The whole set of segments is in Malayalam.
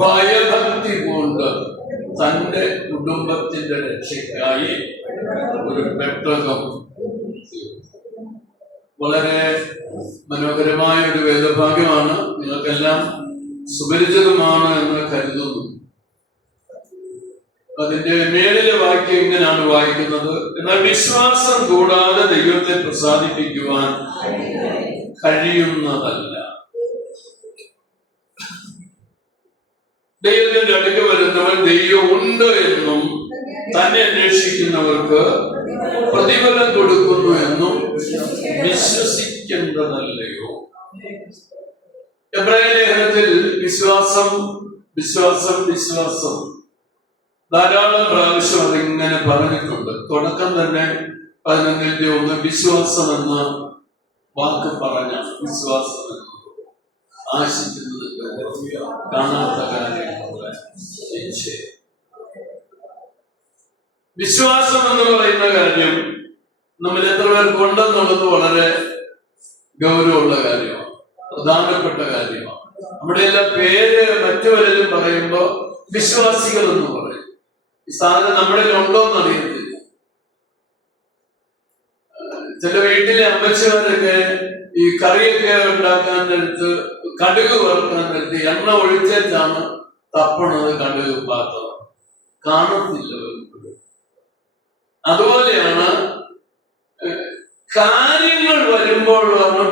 ഭയഭക്തി കൊണ്ട് തന്റെ കുടുംബത്തിന്റെ രക്ഷയ്ക്കായി ഒരു പെട്ടകം. വളരെ മനോഹരമായ ഒരു വേദഭാഗ്യമാണ്, നിങ്ങൾക്കെല്ലാം സുപരിചിതമാണ് എന്ന് കരുതുന്നു. അതിന്റെ മേളിലെ വാക്യം ഇങ്ങനെയാണ് വായിക്കുന്നത്: എന്നാൽ വിശ്വാസം കൂടാതെ ദൈവത്തെ പ്രസാദിപ്പിക്കുവാൻ കഴിയുന്നതല്ല. ദൈവത്തിന്റെ അടുക്ക് വരുന്നവൻ ദൈവം ഉണ്ട് എന്നും തന്നെ അന്വേഷിക്കുന്നവർക്ക് പ്രതിഫലം കൊടുക്കുന്നു എന്നും വിശ്വസിക്കേണ്ടതല്ലയോ? എബ്രായ ലേഖനത്തിൽ വിശ്വാസം വിശ്വാസം വിശ്വാസം ധാരാളം പ്രാവശ്യം അതിങ്ങനെ പറഞ്ഞിട്ടുണ്ട്. തുടക്കം തന്നെ 11:1 വിശ്വാസം എന്ന വാക്ക് പറഞ്ഞ വിശ്വാസം എന്നത് ആശിക്കുന്നത് കാണാത്ത കാര്യങ്ങളെ നിശ്ചയം. വിശ്വാസം എന്ന് പറയുന്ന കാര്യം നമ്മൾ എത്ര പേർക്ക് ഉണ്ടെന്നുള്ളത് വളരെ ഗൗരവമുള്ള കാര്യമാണ്, പ്രധാനപ്പെട്ട കാര്യമാണ്. നമ്മുടെ എല്ലാം പേര് മറ്റു പലരും പറയുമ്പോ വിശ്വാസികൾ എന്ന് പറയും. ഈ സാധനം നമ്മുടെ ഉണ്ടോന്ന് അറിയത്തില്ല. ചില വീട്ടിലെ അമ്മച്ചിമാരൊക്കെ ഈ കറിയൊക്കെ ഉണ്ടാക്കാൻ എടുത്ത് കടുക് വറുക്കാൻ എടുത്ത് എണ്ണ ഒഴിച്ചാണ് തപ്പണത് കടുക് പാത്രം കാണത്തില്ല. അതുപോലെയാണ് കാര്യങ്ങൾ വരുമ്പോൾ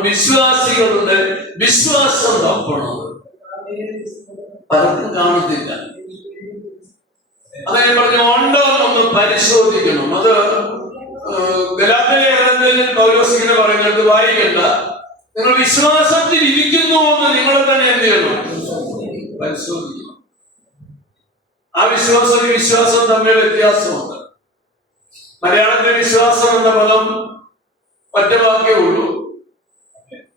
വിശ്വാസികളുടെ വിശ്വാസം തപ്പണത് പലർക്കും കാണത്തില്ല. അതായത് പറഞ്ഞു ഉണ്ടോ എന്നൊന്ന് പരിശോധിക്കണം. അത് ഗലാത്യലേഖനത്തിൽ പൗലോസ് ഇങ്ങനെ പറയുന്നത് വായിക്കണ്ട, നിങ്ങൾ വിശ്വാസത്തിൽ ഇരിക്കുന്നു എന്ന് നിങ്ങൾ തന്നെ എന്ത് ചെയ്യണം? പരിശോധിക്കണം. ആ വിശ്വാസം തമ്മിൽ വ്യത്യാസമുണ്ട്. മലയാളത്തിൽ വിശ്വാസം എന്ന പദം ഒറ്റ വാക്കേ ഉള്ളൂ.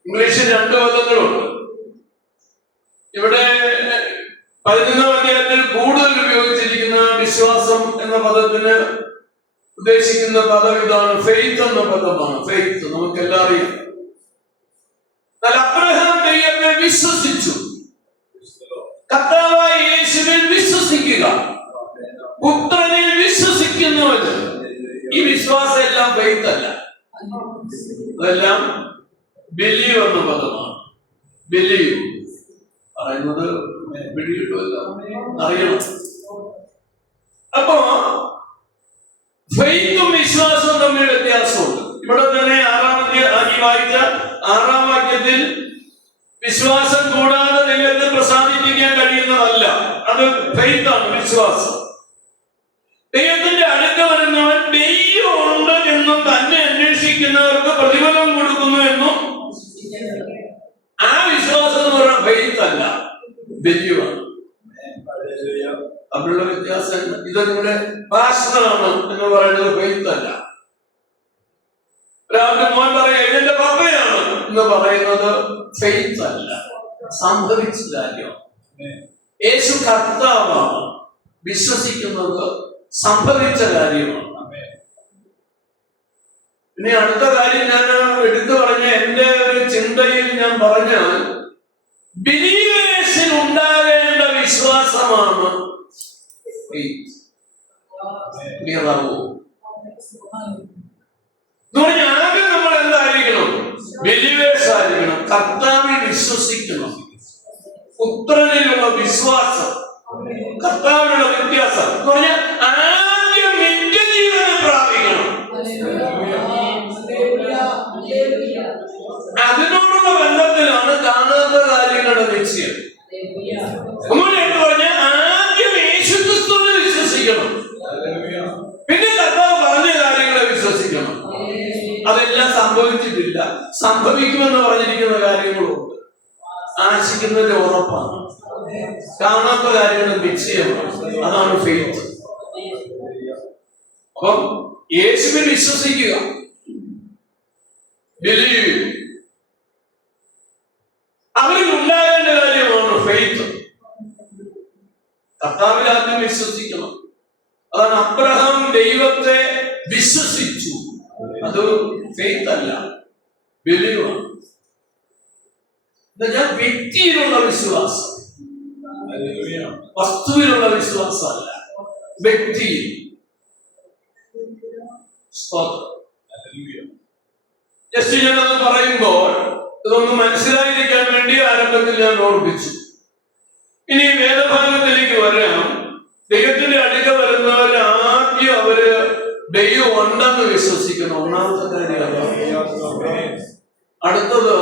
ഇംഗ്ലീഷിൽ 2 പദങ്ങളുണ്ട്. ഇവിടെ 11-ാം അധ്യായത്തിൽ കൂടുതൽ ഉപയോഗിച്ചിരിക്കുന്ന വിശ്വാസം എന്ന പദത്തിന് ഉദ്ദേശിക്കുന്ന പദം ഇതാണ്, ഫെയ്ത്ത് എന്ന പദമാണ്. ഫെയ്ത്ത് നമുക്കെല്ലാം അറിയാം. അബ്രഹാം ദൈവത്തെ വിശ്വസിച്ചു. കർത്താവായ യേശുവിൽ വിശ്വസിക്കുക, പുത്രനിൽ വിശ്വസിക്കുന്നവന്. ഈ വിശ്വാസം എല്ലാം ഫെയ്ത്ത് അല്ല, അതെല്ലാം ബിലീവ് എന്ന പദമാണ്. ബിലീവ് പറയുന്നത് അറിയണം. അപ്പോ ഫെയ്ത്തും വിശ്വാസവും തമ്മിൽ വ്യത്യാസമുണ്ട്. ഇവിടെ തന്നെ 6-ാം വാക്യത്തിൽ വിശ്വാസം കൂടാതെ ദൈവത്തെ പ്രസാദിപ്പിക്കാൻ കഴിയുന്നതല്ല, അത് ഫെയ്ത്താണ്, വിശ്വാസം. ദൈവത്തിന്റെ അടുത്ത് വരുന്നവൻ ദൈവമുണ്ട് എന്നും തന്നെ അന്വേഷിക്കുന്നവർക്ക് പ്രതിഫലം കൊടുക്കുന്നു എന്നും. ആ വിശ്വാസം എന്ന് പറഞ്ഞാൽ ഫെയ്ത്ത് അല്ല, ബലിയാണ്. തമ്മിലുള്ള വ്യത്യാസം. ഇത് നിങ്ങളുടെ പാഷനാണ് എന്ന് പറയുന്നത് ഫെയ്ത്ത് അല്ല. ഒരാളുടെ മോൻ പറയാ ഇതെന്റെ പപ്പയാണ് എന്ന് പറയുന്നത് ഫെയ്ത്ത് അല്ല, സംഭവിച്ച കാര്യമാണ്. യേശു കർത്താവാണ്, വിശ്വസിക്കുന്നത് സംഭവിച്ച കാര്യമാണ്. ഇനി അടുത്ത കാര്യം ഞാൻ എടുത്തു പറഞ്ഞ എന്റെ ഒരു ചിന്തയിൽ ഞാൻ പറഞ്ഞാൽ, ബിലീവേഴ്സിൽ ഉണ്ടാകേണ്ട വിശ്വാസമാണ് ആദ്യം നമ്മൾ എന്തായിരിക്കണം? ബിലീവേഴ്സ് ആയിരിക്കണം. കർത്താവിൽ വിശ്വസിക്കണം. പുത്രനിലുള്ള വിശ്വാസം, കർത്താവിനുള്ള വ്യത്യാസം എന്ന് പറഞ്ഞാൽ ആദ്യം നിത്യജീവനെ പ്രാപിക്കണം. അതിനോടുള്ള ബന്ധത്തിലാണ് കാണാത്ത കാര്യങ്ങളുടെ നിശ്ചയം. എന്ന് പറഞ്ഞാൽ ആദ്യം യേശുക്രിസ്തുവിനെ വിശ്വസിക്കണം, പിന്നെ കർത്താവ് പറഞ്ഞ കാര്യങ്ങളെ വിശ്വസിക്കണം. അതെല്ലാം സംഭവിച്ചിട്ടില്ല, സംഭവിക്കുമെന്ന് പറഞ്ഞിരിക്കുന്ന കാര്യങ്ങളുണ്ട്. ആശിക്കുന്നതിന്റെ ഉറപ്പാണ്, കാണാത്ത കാര്യങ്ങളുടെ നിശ്ചയമാണ്. അതാണ് ഫെയ്ത്ത്. അപ്പം യേശുവിനെ വിശ്വസിക്കുക, ബിലീവ്, അവരിൽ ഉണ്ടാകേണ്ട കാര്യമാണ് ഫെയ്ത്ത്. കർത്താവിൽ ആദ്യം വിശ്വസിക്കണം. അതാണ് അബ്രഹാം ദൈവത്തെ വിശ്വസിച്ചു. അത് ഫെയ്ത്ത് അല്ല, ബിലീവാണ്. എന്നുവെച്ചാൽ വ്യക്തിയിലുള്ള വിശ്വാസം. വസ്തുവിലുള്ള വിശ്വാസമല്ല, വ്യക്തി. ജസ്റ്റ് ഞാനത് പറയുമ്പോൾ ഇതൊന്ന് മനസ്സിലായിരിക്കാൻ വേണ്ടി ആരംഭത്തിൽ ഞാൻ ഓർപ്പിച്ചു. ഇനി വേദഭാഗത്തിലേക്ക് വരാം. ദൈവത്തിന്റെ അടുക്ക വരുന്നവർ ആദ്യം അവര് ദൈവം ഉണ്ടെന്ന് വിശ്വസിക്കണം. ഒന്നാമത്തെ കാര്യമാണ്. അടുത്തത്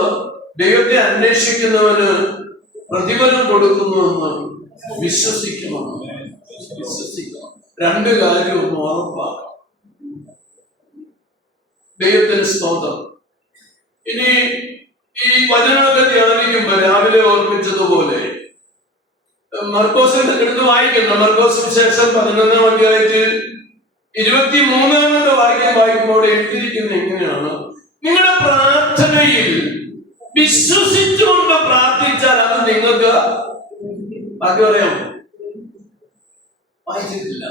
ദൈവത്തെ അന്വേഷിക്കുന്നവന് പ്രതിഫലം കൊടുക്കുന്നുവെന്ന് വിശ്വസിക്കണം. രണ്ട് കാര്യം ഒന്ന് ഉറപ്പാക്കാം. ദൈവത്തിന് സ്തോത്രം. ഇനി ഈ വചനമൊക്കെ ധ്യാനിക്കുമ്പോൾ രാവിലെ ഓർപ്പിച്ചതുപോലെ മർക്കോസിന്റെ എടുത്ത് വായിക്കുന്ന മർക്കോസ് വിശേഷം 11-ാം അധ്യായത്തിൽ 23-ാമത്തെ വാക്യം വായിക്കുമ്പോൾ എഴുതിയിരിക്കുന്ന എങ്ങനെയാണ്? നിങ്ങളുടെ പ്രാർത്ഥനയിൽ വിശ്വസിച്ചുകൊണ്ട് പ്രാർത്ഥിച്ചാൽ അത് നിങ്ങൾക്ക് ബാക്കി പറയാമോ? വായിച്ചിട്ടില്ല.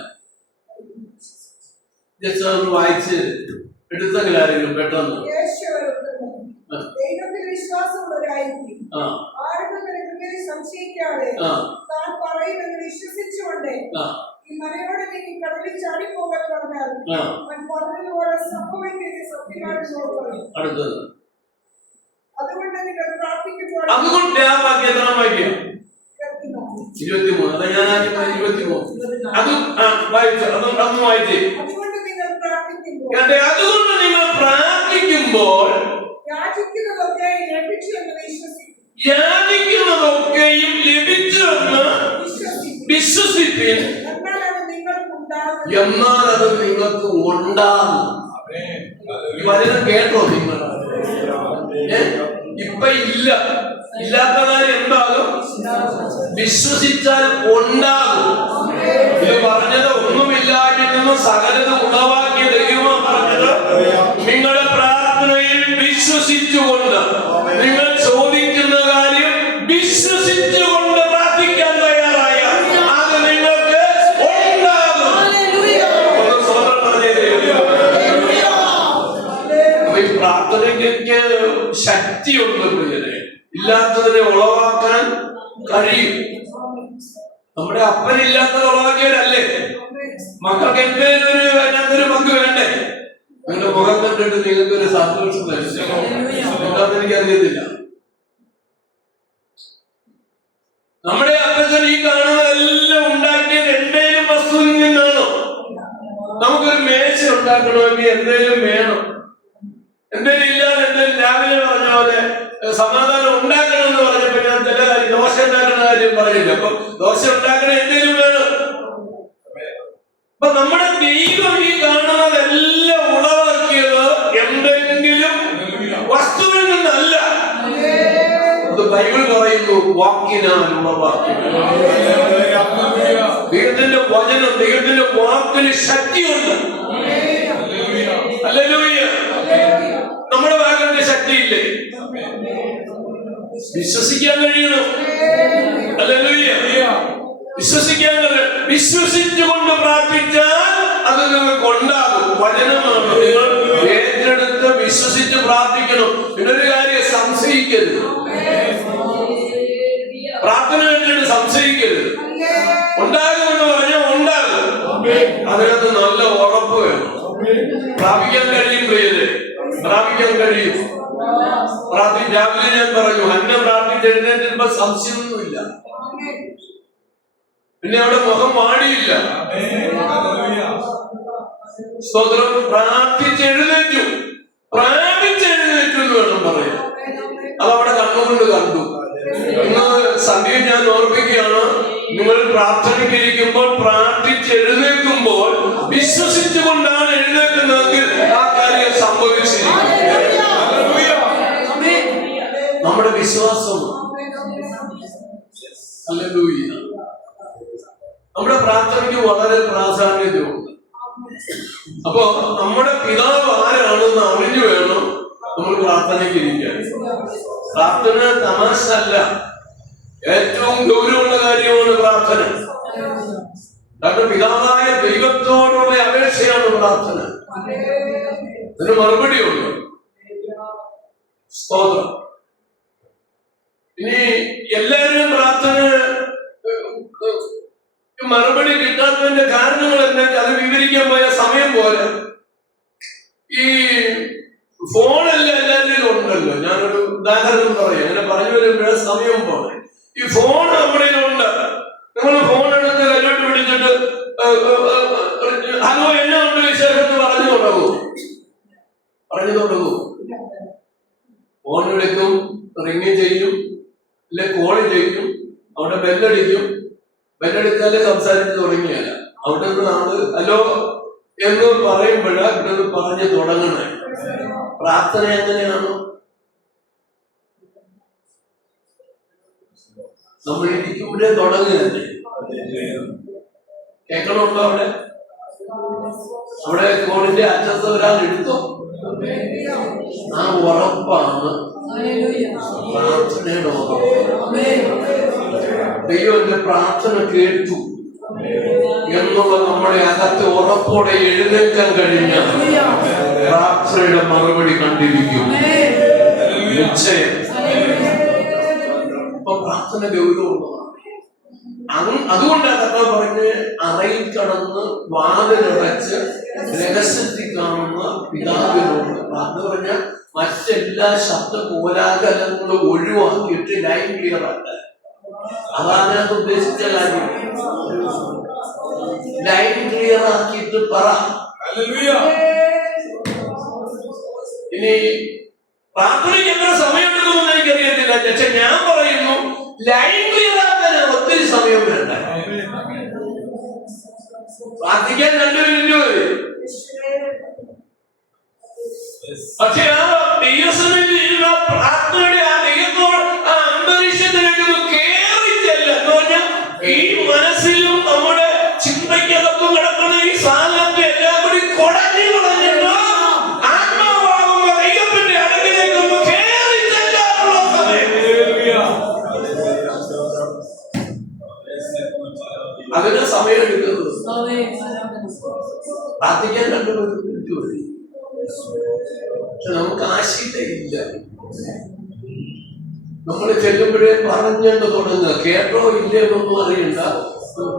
ജസ്റ്റ് ഒന്ന് വായിച്ച് എടുത്തെങ്കിൽ ആരെങ്കിലും പെട്ടെന്ന്. അടുത്തത് അതുകൊണ്ട് ആ വാക്യം എത്ര വാക്യം? 23. അതാ ഞാൻ 23 അത് വായിച്ചു. അതൊന്ന് വായിച്ചേ. അതുകൊണ്ട് നിങ്ങൾ പ്രാർത്ഥിക്കുമ്പോൾ യാചിക്കുന്നതൊക്കെയും ലഭിച്ചുവെന്ന് വിശ്വസിപ്പിൻ, എന്നാൽ അത് നിങ്ങൾക്ക് ഉണ്ടാകും. വചനം കേട്ടോ നിങ്ങൾ? ഇപ്പൊ ഇല്ല, ഇല്ലാത്ത കാര്യം എന്താകും? വിശ്വസിച്ചാൽ ഉണ്ടാകും. ഇത് പറഞ്ഞത് ഒന്നുമില്ലായ്മ സകലത ഉളവാക്കിയ ദൈവം പറഞ്ഞത് നിങ്ങളുടെ പ്രാർത്ഥനയിൽ വിശ്വസിച്ചുകൊണ്ട് നിങ്ങൾ ചോദിക്കുന്ന കാര്യം വിശ്വസിച്ചുകൊണ്ട് പ്രാർത്ഥിക്കാൻ തയ്യാറായ അത് നിങ്ങൾക്ക് ഉണ്ടാകും. ഈ പ്രാർത്ഥനയ്ക്ക് ശക്തിയുണ്ട് പ്രിയരെ. ഇല്ലാത്തതിനെ ഉളവാക്കാൻ കഴിയും. നമ്മുടെ അപ്പനില്ലാത്തത് ഉളവാക്കിയവരല്ലേ? മക്കൾക്ക് എന്തേലും അതിനകത്തൊരു പങ്ക് വേണ്ടേ? നിങ്ങളുടെ മുഖം കണ്ടിട്ട് നിങ്ങൾക്കൊരു സന്തോഷം എന്താണെന്ന് എനിക്കറിയത്തില്ല. നമ്മുടെ അപ്പച്ചൻ ഈ കാണുന്നതെല്ലാം ഉണ്ടാക്കിയത് എന്തേലും വസ്തുവിൽ നിന്നാണോ? നമുക്കൊരു മേശ ഉണ്ടാക്കണമെങ്കിൽ എന്തേലും വേണം. എന്തേലും ഇല്ലാതെ എന്തേലും രാവിലെ പറഞ്ഞ പോലെ സമാധാനം ഉണ്ടാക്കണം എന്ന് പറഞ്ഞപ്പോ ഞാൻ ചില കാര്യം ദോശ ഉണ്ടാക്കുന്ന കാര്യം പറഞ്ഞില്ല. അപ്പൊ ദോശ ഉണ്ടാക്കണ എന്തെങ്കിലും വേണം. അപ്പൊ നമ്മുടെ ദൈവം ഈ കാണുന്നതെല്ലാം ഉളവാക്കിയത് എന്തെങ്കിലും വസ്തുവിൽ നിന്നല്ല. അത് ബൈബിൾ പറയുന്നു, വാക്കിനാൽ ഉളവാക്കി. ദൈവത്തിന്റെ വചനം, ദൈവത്തിന്റെ വാക്കിന് ശക്തിയുണ്ട്. ഹല്ലേലൂയ. നമ്മുടെ വാക്കിന്റെ ശക്തിയില്ലേ? വിശ്വസിക്കാൻ കഴിയണം. ഹല്ലേലൂയ. വിശ്വസിക്കാൻ കഴിയും. വിശ്വസിച്ചുകൊണ്ട് പ്രാർത്ഥിച്ചാൽ അത് നിങ്ങൾക്ക് ഉണ്ടാകും. വചനമാണ്. നിങ്ങൾ ഏറ്റെടുത്ത് വിശ്വസിച്ച് പ്രാർത്ഥിക്കണം. പിന്നൊരു കാര്യം, സംശയിക്കരുത്. പ്രാർത്ഥന വേണ്ടിയിട്ട് സംശയിക്കരുത്. ഉണ്ടാകുമെന്ന് പറഞ്ഞാൽ ഉണ്ടാകും. അതിനകത്ത് നല്ല ഉറപ്പ് വേണം. പ്രാപിക്കാൻ കഴിയും പ്രിയരെ, പ്രാപിക്കാൻ കഴിയും. രാവിലെ ഞാൻ പറഞ്ഞു, അന്നെ പ്രാർത്ഥിച്ചെഴുന്നേറ്റുമ്പോ സംശയമൊന്നുമില്ല. പിന്നെ അവിടെ മുഖം വാടിയില്ല. സ്തോത്രം. പ്രാർത്ഥിച്ചെഴുന്നേറ്റു എന്ന് വേണം പറയാൻ. അതവിടെ കണ്ണുകൊണ്ട് കണ്ടു. ഇന്ന് സന്ധ്യ ഞാൻ ഓർമ്മിക്കുകയാണ്, നിങ്ങൾ പ്രാർത്ഥനയ്ക്കിരിക്കുമ്പോൾ പ്രാർത്ഥിച്ചെഴുന്നേൽക്കുമ്പോൾ വിശ്വസിച്ചുകൊണ്ടാണ് എഴുന്നേൽക്കുന്നതെങ്കിൽ ആ കാര്യം സംഭവിച്ചിരിക്കും. നമ്മുടെ വിശ്വാസം. ഹല്ലേലൂയ. നമ്മുടെ പ്രാർത്ഥനയ്ക്ക് വളരെ പ്രാധാന്യതയുണ്ട്. അപ്പൊ നമ്മുടെ പിതാവ് ആരാണെന്ന് അറിഞ്ഞു വേണം നമ്മൾ പ്രാർത്ഥനയ്ക്ക് ഇരിക്കാൻ. പ്രാർത്ഥന തമാശ അല്ല, ഏറ്റവും ഗൗരവമുള്ള കാര്യമാണ് പ്രാർത്ഥന. കാരണം പിതാവായ ദൈവത്തോടുള്ള അപേക്ഷയാണ് പ്രാർത്ഥന. അതിന് മറുപടിയുണ്ട്. സ്തോത്രം. ഇനി എല്ലാവരും പ്രാർത്ഥന മറുപടി കിട്ടാത്തതിന്റെ കാരണങ്ങൾ എന്താ? അത് വിവരിക്കാൻ പോയ സമയം പോലെ. ഈ ഫോണെല്ലാം എല്ലാവരും ഉണ്ടല്ലോ. ഞാനൊരു ഉദാഹരണം പറയാം, അങ്ങനെ പറഞ്ഞു വരുമ്പോഴേ സമയം പോലെ. ഈ ഫോൺ നമ്മുടെ ഉണ്ട്. നമ്മൾ ഫോൺ എടുത്ത് കല്ലോട്ട് പിടിച്ചിട്ട് ഹലോ എന്നാ ഉണ്ട് വിശേഷം പറഞ്ഞു തുടങ്ങൂ. ഫോൺ എടുക്കും, റിങ് ചെയ്യും, അല്ലെ കോൾ ചെയ്യും, അവിടെ ബെല്ലടിക്കും. ബെല്ലടിച്ചാലേ സംസാരിച്ച് തുടങ്ങിയല്ല. അവിടെ നിന്ന് നമ്മള് ഹലോ എന്ന് പറയുമ്പോഴാ ഇവിടെ പറഞ്ഞു തുടങ്ങണേ. പ്രാർത്ഥന എങ്ങനെയാണോ? നമ്മൾ ഇരിക്കുമ്പോഴേ തുടങ്ങുകയല്ലേ. കേൾക്കണമല്ലോ. അവിടെ കോണിന്റെ അറ്റത്ത് ഒരാൾ എടുത്തോ. ആ ഉറപ്പാണ് പ്രാർത്ഥനയുടെ ഉറപ്പ്. ദൈവം എന്റെ പ്രാർത്ഥന കേട്ടു എന്നുള്ള നമ്മുടെ അകത്ത് ഉറപ്പോടെ എഴുന്നേൽക്കാൻ കഴിഞ്ഞ പ്രാർത്ഥനയുടെ മറുപടി കണ്ടിരിക്കും നിശ്ചയം. അപ്പൊ പ്രാർത്ഥന ഗൗരവമുള്ളതാണ്. അതുകൊണ്ടാണ് കർത്താവ് പറഞ്ഞ് അറയിൽ കടന്ന് വാതിലടച്ച് രഹസ്യത്തിൽ കാണുന്ന പിതാവിനോട് പ്രാർത്ഥന പറഞ്ഞ മറ്റെല്ലാ ശബ്ദ കോലാഹലങ്ങളും ഒഴിവാക്കിയിട്ട് ലൈൻ ക്ലിയർ ആക്കുക. അതാണ് ഞാൻ ഉദ്ദേശിച്ച കാര്യം. ലൈൻ ക്ലിയർ ആക്കിയിട്ട് പറ. ഇനി പ്രാർത്ഥനയ്ക്ക് എത്ര സമയം എടുക്കുമെന്ന് എനിക്കറിയത്തില്ല. പക്ഷെ ഞാൻ പറയുന്നു ലൈൻ ക്ലിയർ ആക്കാൻ ഒത്തിരി സമയം വേണ്ട. പ്രാർത്ഥിക്കാൻ 2 മിനിറ്റ് മതി. പക്ഷെ ആ ദൈവസന്നിധിയിലുള്ള പ്രാർത്ഥനയുടെ ആ ദൈവത്തോട് ആ അന്തരീക്ഷത്തിലേക്ക് കേറി ചെല്ലെന്ന് പറഞ്ഞാൽ ഈ മനസ്സിലും നമ്മുടെ ചിന്തയ്ക്കകത്തും കിടക്കുന്ന ഈ സാധനത്തെ എല്ലാം കൂടി കുടഞ്ഞു കളഞ്ഞിട്ട് ആത്മാവാകുന്ന ദൈവത്തിന്റെ അടുക്കിലേക്ക് ഒന്ന് കേറി ചെല്ലാനുള്ള സമയം. അതിന് സമയം എടുക്കുന്നത് പ്രാർത്ഥിക്കാൻ 2 മിനിറ്റ് മതി. പക്ഷെ നമുക്ക് ആശയമില്ല. നമ്മൾ ചെല്ലുമ്പോഴേ പറഞ്ഞെന്ന് തുടങ്ങുക. കേട്ടോ ഇല്ലേ എന്നൊന്നും അറിയണ്ട.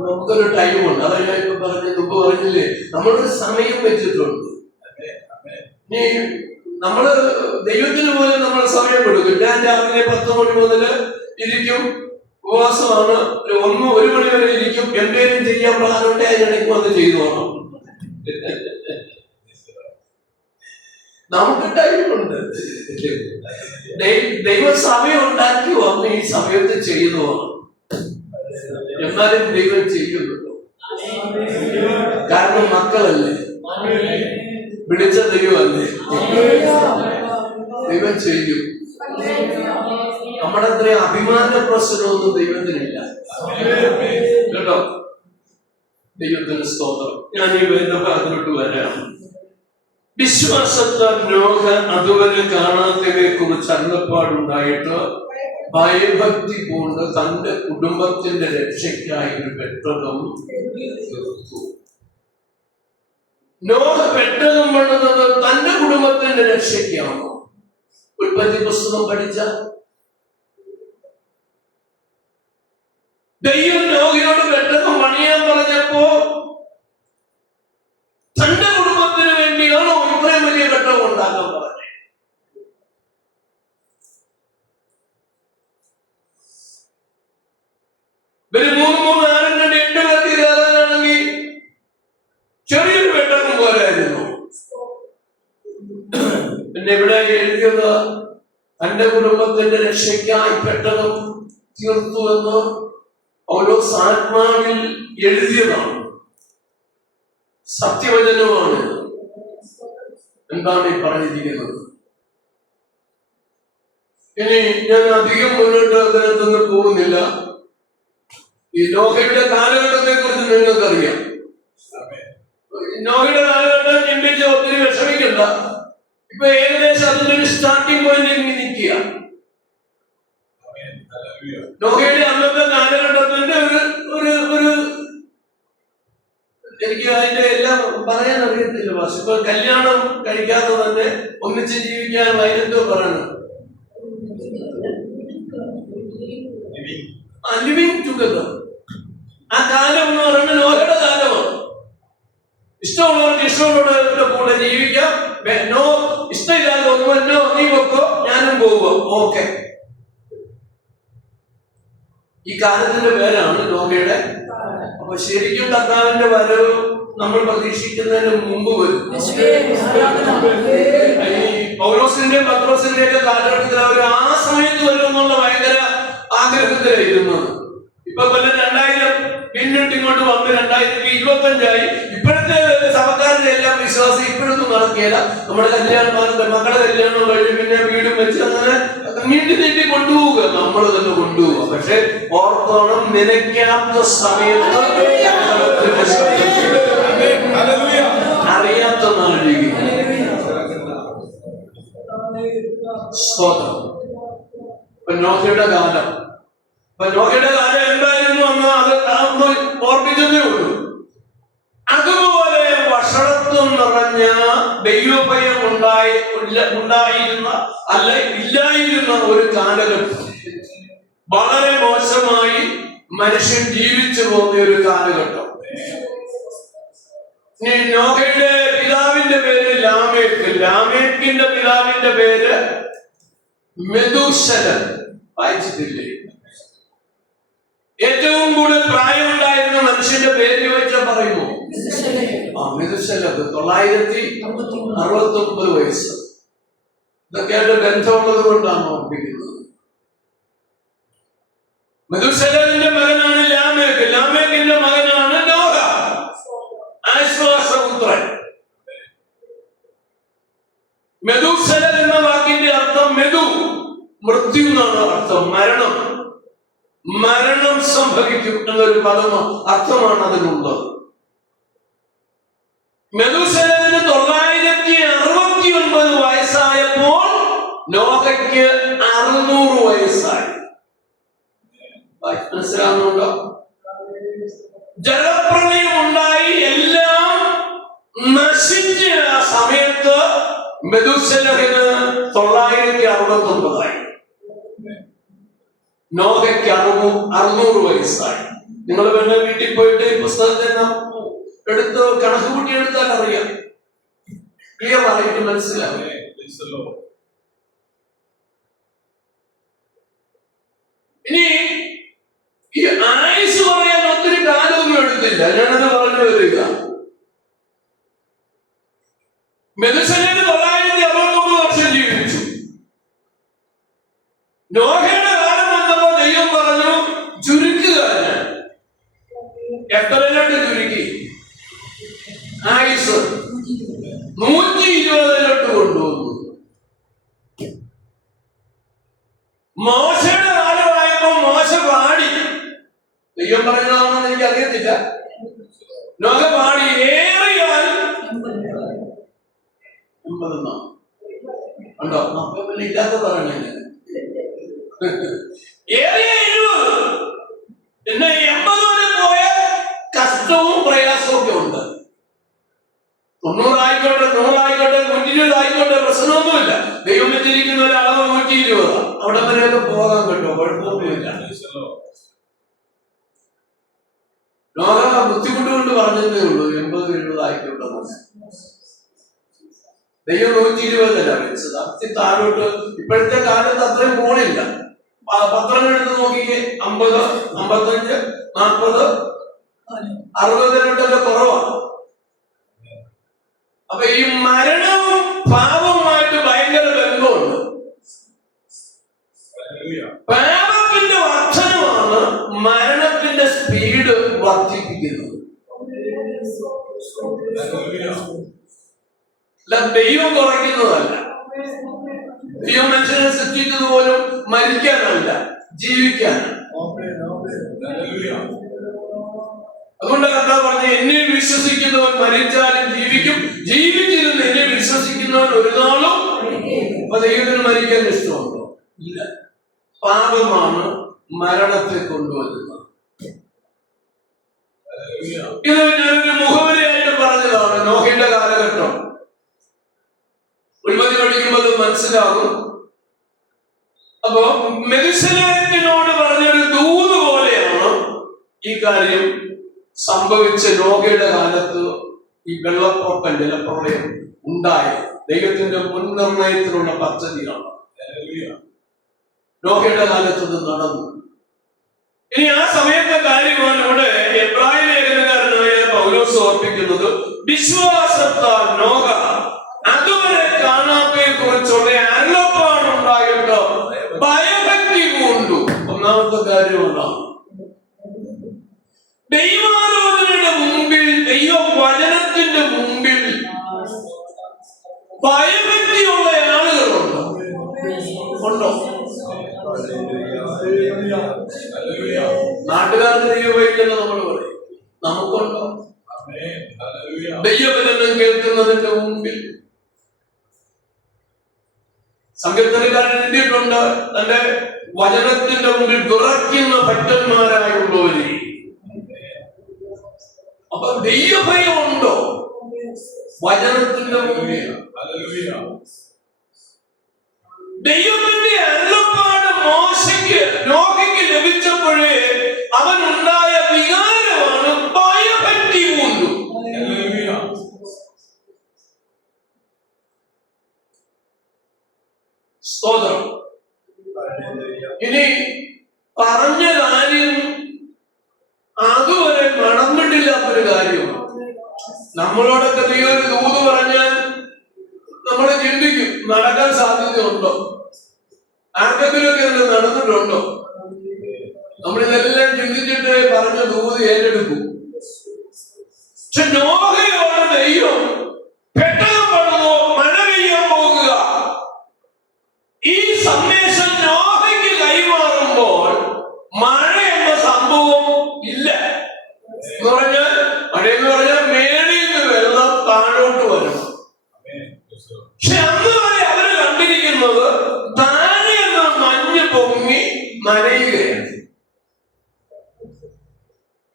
നമുക്കൊരു ടൈമുണ്ട്. അതാ ഞാൻ ഇപ്പൊ മുമ്പ് പറഞ്ഞില്ലേ, നമ്മളൊരു സമയം വെച്ചിട്ടുണ്ട്. ഇനി നമ്മള് ദൈവത്തിന് പോലും നമ്മൾ സമയം കൊടുക്കും. ഞാൻ രാവിലെ 10 മണി മുതൽ ഇരിക്കും, ഉപവാസമാണ്. 1 മണി വരെ ഇരിക്കും. എന്തേലും ചെയ്യാൻ പ്ലാനുണ്ടെ അതിനിടയ്ക്ക് വന്ന് ചെയ്തു പോകണം. നമുക്ക് ടൈമുണ്ട്. ദൈവ സമയം ഉണ്ടാക്കി വന്ന് ഈ സമയത്ത് ചെയ്തു പോകണം. എന്നാലും ദൈവം ചെയ്യുന്നുണ്ടോ? കാരണം മക്കളല്ലേ, വിളിച്ച ദൈവമല്ലേ, ദൈവം ചെയ്യും. നമ്മുടെ അത്രയും അഭിമാന പ്രശ്നമൊന്നും ദൈവത്തിനില്ല കേട്ടോ. ദൈവത്തിന് സ്തോത്രം. ഞാൻ ഈ വരുന്ന ഭാഗത്തിലോട്ട് വരാം. വിശ്വാസത്താൽ നോഹ അതുവരെ കാണാത്തതിനെ കുറിച്ച് അരുളപ്പാടുണ്ടായിട്ട് ഭയഭക്തി കൊണ്ട് തന്റെ കുടുംബത്തിന്റെ രക്ഷയ്ക്കായി ഒരു പെട്ടകം തീർത്തു. നോഹ പെട്ടകം പണിതത് തന്റെ കുടുംബത്തിന്റെ രക്ഷയ്ക്കാണോ? ഉൽപ്പത്തി പുസ്തകം പഠിച്ച ദൈവം നോഹയോട് പെട്ടകം പണിയാൻ പറഞ്ഞപ്പോ തന്റെ കുടുംബത്തിന് വേണ്ടിയാണോ ഇത്രയും വലിയ പെട്ടകം ഉണ്ടാക്കാൻ പറഞ്ഞത്? ഒരു 3 ആരും 8 പേർക്ക് കയറാനാണെങ്കിൽ ചെറിയൊരു പെട്ടകം പോലായിരുന്നു. പിന്നെ ഇവിടെ എഴുതിയത് തന്റെ കുടുംബത്തിന്റെ രക്ഷയ്ക്കായി പെട്ടകം തീർത്തു എന്ന് ഓരോ ആത്മാവിൽ എഴുതിയതാണ്. സത്യവചനമാണ്. എന്താണ് ഈ പറഞ്ഞിരിക്കുന്നത്? ഇനി ഞാൻ അധികം മുന്നോട്ട് അതിനകത്തൊന്നും പോകുന്നില്ല. ഈ നോഹയുടെ കാലഘട്ടത്തെ കുറിച്ച് നിങ്ങൾക്കറിയാം. നോഹയുടെ കാലഘട്ടം ചിന്തിച്ച് ഒത്തിരി വിഷമിക്കണ്ട. ഇപ്പൊ ഏകദേശം അതിന്റെ ഒരു സ്റ്റാർട്ടിംഗ് പോയിന്റ് നിൽക്കുക. നോഹയുടെ അന്നത്തെ കാലഘട്ടത്തിന്റെ ഒരു എനിക്ക് അതിന്റെ എല്ലാം പറയാൻ അറിയത്തില്ല. പക്ഷെ ഇപ്പൊ കല്യാണം കഴിക്കാതെ തന്നെ ഒന്നിച്ച് ജീവിക്കാൻ അതിനെന്തോ പറയണം, ലിവിങ് ടുഗദർ. ആ കാലം എന്ന് പറയുന്നത് നോഹയുടെ കാലമാണ്. ഇഷ്ടമുള്ളവർക്ക് ഇഷ്ടമുള്ളവരുടെ കൂടെ ജീവിക്കാം. നോ ഇഷ്ടമില്ലാതെ ഒന്നുമല്ലോ, നീ വെക്കോ ഞാനും പോവോ, ഓക്കെ. ഈ കാലത്തിന്റെ പേരാണ് നോഹയുടെ. അപ്പൊ ശരിക്കും കർത്താവിന്റെ വരവ് നമ്മൾ പ്രതീക്ഷിക്കുന്നതിന് മുമ്പ് വരും. ഈ പൗലോസിന്റെയും പത്രോസിന്റെയും ഒക്കെ കാലഘട്ടത്തിൽ അവർ ആ സമയത്ത് വരും എന്നുള്ള ഭയങ്കര ആഗ്രഹത്തിലായിരുന്നത്. ഇപ്പൊ കൊല്ലം 2000 പിന്നിട്ട് ഇങ്ങോട്ട് വന്ന് 2025 ഇപ്പോഴത്തെ സഭക്കാരുടെ എല്ലാം വിശ്വാസം ഇപ്പോഴൊന്നും നടക്കുകയില്ല. നമ്മുടെ കല്യാണം, മക്കളുടെ കല്യാണം കഴിഞ്ഞ് പിന്നെ വീടും വെച്ച് അങ്ങനെ നീട്ടി കൊണ്ടുപോവുക, നമ്മൾ തന്നെ കൊണ്ടുപോവുക. പക്ഷെ ഓർത്തോണം, നനയ്ക്കാത്ത സമയത്ത് അറിയാത്ത നാഴിക. നോഹയുടെ കാലം, നോഹയുടെ കാലം എന്തായിരുന്നു എന്ന് അത് ഓർപ്പിച്ചതേ ഉള്ളൂ. അതുപോലെ വഷളത്വം നിറഞ്ഞ ദൈവഭയം ഉണ്ടായിരുന്ന അല്ല ഇല്ലായിരുന്ന ഒരു കാലഘട്ടം, വളരെ മോശമായി മനുഷ്യൻ ജീവിച്ചു പോകുന്ന ഒരു കാലഘട്ടം. നോഹയുടെ പിതാവിന്റെ പേര് ലാമേക്ക്, ലാമേക്കിന്റെ പിതാവിന്റെ പേര് മെഥൂശലൻ. വായിച്ചിട്ടില്ലേ? ഏറ്റവും കൂടുതൽ പ്രായമുണ്ടായിരുന്ന മനുഷ്യന്റെ പേര് ചോദിച്ചാൽ പറയുമോ? മെഥൂശലൻ. 969 വയസ്സ്. ഇതൊക്കെയായിട്ട് ബന്ധമുള്ളത് കൊണ്ടാണ് ഓർപ്പിക്കുന്നത്. മെഥൂശലന്റെ മകനാണ് ലാമേക്ക്, ലാമേക്കിന്റെ മകനാണ് നോഹ, ആശ്വാസപുത്രൻ. മെഥൂശലൻ എന്ന വാക്കിന്റെ അർത്ഥം മൃത്യു എന്നാണ് അർത്ഥം, മരണം സംഭവിക്കും എന്നൊരു അർത്ഥമാണ് അതിനുള്ളത്. മെഥൂശലന് 969 വയസ്സായപ്പോൾ നോഹയ്ക്ക് 600 വയസ്സായി. മനസ്സിലാകുന്നുണ്ടോ? ജലപ്രളയം ഉണ്ടായി, എല്ലാം നശിച്ച ആ സമയത്ത് മെഥൂശലന് 969 ആയി. നോഹയ്ക്ക് 600 വയസ്സായി. നിങ്ങൾ വേണ്ട വീട്ടിൽ പോയിട്ട് ഈ പുസ്തകത്തെ എടുത്ത് കണക്ക് കൂട്ടി എടുത്താൽ അറിയാം, ക്ലിയർ ആയിട്ട് മനസ്സിലാവും. ഇനി ഈ ആയുസ് പറയാൻ ഒത്തിരി കാലമൊന്നും എടുത്തില്ല, ഞാനത് പറഞ്ഞു വരിക. മെഥൂശലന് 969 വർഷം ജീവിച്ചു. നോഹയുടെ കാലം വന്നപ്പോൾ ദൈവം പറഞ്ഞു ചുരുക്കുക. എത്രയിലോട്ട് ചുരുക്കി? ആയുസ് 120 കൊണ്ടുവന്നു. മോശയുടെ കാലമായപ്പോ മോശ പാടി. ദൈവം പറയുന്നതാണെന്ന് എനിക്ക് അറിയത്തില്ല. നോഹ പാടി ഏറിയാൽ 80 ഉണ്ടോ? നമുക്ക് പിന്നെ ഇല്ലാത്ത പറയണേ. ഏറിയ 70, പിന്നെ 80 വരെ പോയ കഷ്ടവും പ്രയാസവും ഒക്കെ ഉണ്ട്. 90 ആയിക്കോട്ടെ, 100 ആയിക്കോട്ടെ, 120 ആയിക്കോട്ടെ, പ്രശ്നമൊന്നുമില്ല. ദൈവം വെച്ചിരിക്കുന്ന ഒരു അളവ് 120. അവിടെ വരെയൊക്കെ പോകാൻ കേട്ടോ, കുഴപ്പമൊന്നുമില്ല. നോഹ ബുദ്ധിമുട്ട് കൊണ്ട് പറഞ്ഞതേ ഉള്ളൂ 80-70 ആയിക്കോട്ടെ. ദൈവം 120 വെച്ചത്. അതി താഴോട്ട് ഇപ്പോഴത്തെ കാലത്ത് അത്രയും പോണില്ല. പത്രങ്ങൾ എടുത്ത് നോക്കിക്കേ, 50, 55, 40, 60 കുറവാണ്. അപ്പൊ ഈ മരണവും പാപവുമായിട്ട് ഭയങ്കര ബന്ധമുണ്ട്. പാപത്തിന്റെ വർധനമാണ് മരണത്തിന്റെ സ്പീഡ് വർദ്ധിപ്പിക്കുന്നത്. അല്ല, ദൈവം കുറയ്ക്കുന്നതല്ല. ദൈവം മനുഷ്യനെ സൃഷ്ടിച്ചത് പോലും മരിക്കാനല്ല, ജീവിക്കാനാണ്. അതുകൊണ്ട് കർത്താവ് പറഞ്ഞു, എന്നെ വിശ്വസിക്കുന്നവൻ മരിച്ചാലും ജീവിക്കും, ജീവിച്ചിരുന്ന് എന്നെ വിശ്വസിക്കുന്നവൻ ഒരു നാളും. അപ്പൊ ദൈവത്തിന് മരിക്കാൻ ഇഷ്ടമുണ്ടോ? ഇല്ല. പാപമാണ് മരണത്തെ കൊണ്ടുവരുന്നത്. ഇത് ഞാനൊരു മുഖവരിയായിട്ട് പറഞ്ഞതാണ്. നോഹയുടെ കാലഘട്ടം ഉൽപ്പത്തി പഠിക്കുമ്പോൾ മനസ്സിലാകും. അപ്പോ മെഥൂശലനോട് പറഞ്ഞൊരു ദൂത് പോലെയാണ് ഈ കാര്യം സംഭവിച്ച നോഹയുടെ കാലത്ത് ഈ വെള്ളപ്പൊക്കം ജലപ്രളയം ഉണ്ടായി. ദൈവത്തിന്റെ മുൻനിർണയത്തിലുള്ള പദ്ധതിയാണ്. നോഹയുടെ കാലത്ത് ഇത് നടന്നു. ഇനി ആ സമയത്തെ കാര്യമാണ് ഇവിടെ എബ്രായ ലേഖനകാരനായ പൗലോസ് ഓർപ്പിക്കുന്നത്. വിശ്വാസത്താൽ നോഹ അതുവരെ കാണാത്തയെ കുറിച്ചുള്ള അരുളപ്പാടുണ്ടായിട്ട് ഭയഭക്തി കൊണ്ടു. ഒന്നാമത്തെ കാര്യമാണ് ദൈവാലോചനയുടെ മുമ്പിൽ, ദൈവവചനത്തിന്റെ മുമ്പിൽ ഭയഭക്തിയുള്ള ആളുകളുണ്ടോ? ഉണ്ടോ? നാട്ടുകാർക്ക് ദൈവഭയമില്ലെന്ന് നമ്മൾ പറയും. നമുക്കുണ്ടോ? ദൈവവചനം കേൾക്കുന്നതിന്റെ മുമ്പിൽ സങ്കീർത്തനക്കാരൻ എഴുതിയിട്ടുണ്ട്, തന്റെ വചനത്തിന്റെ മുമ്പിൽ വിറയ്ക്കുന്ന ഭക്തന്മാരായുള്ളവര്. അപ്പൊ ദൈവഭയം ഉണ്ടോ വചനത്തിന്റെ മുമ്പിൽ? ദൈവത്തിന്റെ അരുളപ്പാട് മോശയ്ക്ക് നോഹയ്ക്ക് ലഭിച്ചപ്പോഴേ അവനുണ്ടായ വികാരമാണ് ഭയഭക്തി കൊണ്ടു. സ്തോത്രം. ഇനി പറഞ്ഞ കാര്യം അതുവരെ നടന്നിട്ടില്ലാത്തൊരു കാര്യമാണ്. നമ്മളോടൊക്കെ നീ ഒരു ദൂത് പറഞ്ഞാൽ നമ്മൾ ചിന്തിക്കും, നടക്കാൻ സാധ്യതയുണ്ടോ? ആർക്കെങ്കിലുമൊക്കെ അത് നടന്നിട്ടുണ്ടോ? നമ്മളിതെല്ലാം ചിന്തിച്ചിട്ട് പറഞ്ഞ ദൂത് ഏറ്റെടുക്കും. പക്ഷെ നോഹയോട് ദൈവം പെട്ടെന്ന് പണിതോ, മഴ പെയ്യാൻ പോകുക, ഈ സന്ദേശം നോഹയ്ക്ക് കൈമാറുമ്പോൾ മഴ എന്ന സംഭവം ഇല്ല. എന്ന് പറഞ്ഞാൽ മഴയെന്ന് പറഞ്ഞാൽ മേളിൽ നിന്ന് വെള്ളം താഴോട്ട് വരണം. പക്ഷെ അന്ന് വരെ അവര് കണ്ടിരിക്കുന്നത് താഴെ നിന്ന് മഞ്ഞ് പൊങ്ങി നനയുകയാണ്.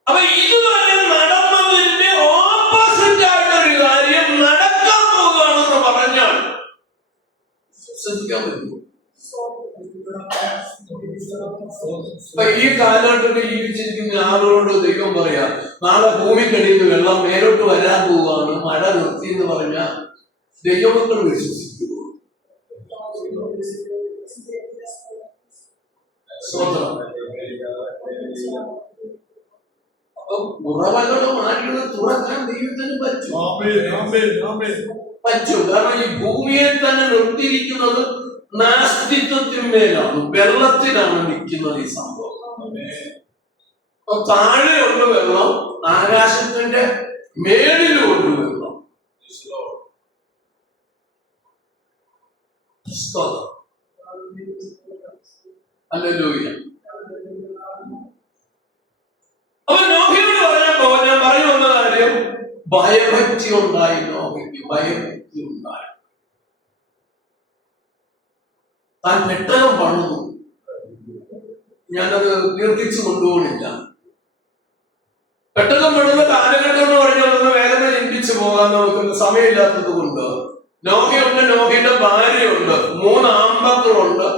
അപ്പൊ ഇതുവരെ നടന്നതിന്റെ ഓപ്പോസിറ്റ് ആയിട്ടൊരു കാര്യം നടക്കാൻ പോകുകയാണെന്ന് പറഞ്ഞാൽ ശ്രദ്ധിക്കാൻ പറ്റുമോ? ഈ കാലഘട്ടത്തിൽ ജീവിച്ചിരിക്കുന്ന ആളുകളോട് ദൈവം പറയാ, നാളെ ഭൂമിക്കടിയിൽ നിന്ന് വെള്ളം മേലോട്ട് വരാൻ പോവുകയാണ്, മഴ നിർത്തി എന്ന് പറഞ്ഞാൽ ദൈവമക്കൾ വിശ്വസിക്കുമോ? അപ്പൊ ഉറവകളും ആളുകളും തുറക്കാൻ ദൈവത്തിന് പറ്റും. കാരണം ഈ ഭൂമിയെ തന്നെ നിർത്തിയിരിക്കുന്നത് നാസ്തിത്വത്തിന്മേലാണ്, വെള്ളത്തിലാണ് നിൽക്കുന്നത് ഈ സംഭവം. അപ്പൊ താഴെയുള്ള വെള്ളം, ആകാശത്തിന്റെ മേളിലുള്ള വെള്ളം. ഹല്ലേലൂയ. അപ്പൊ നോഹയോട് പറഞ്ഞപ്പോ ഞാൻ പറഞ്ഞു വന്ന കാര്യം, ഭയഭക്തി ഉണ്ടായി. നോഹയ്ക്ക് ഭയഭക്തി ഉണ്ടായി. താൻ പെട്ടകം പണിതു. ഞാനത് ദീർഘിച്ചു കൊണ്ടുപോകുന്നില്ല. പെട്ടകം പണിത കാലഘട്ടം എന്ന് പറഞ്ഞാൽ വേഗം ചിന്തിച്ചു പോകാൻ നമുക്ക് സമയമില്ലാത്തത് കൊണ്ട് നോഹയുണ്ട്, നോഹയുടെ ഭാര്യയുണ്ട്, 3 ആൺമക്കളുണ്ട്,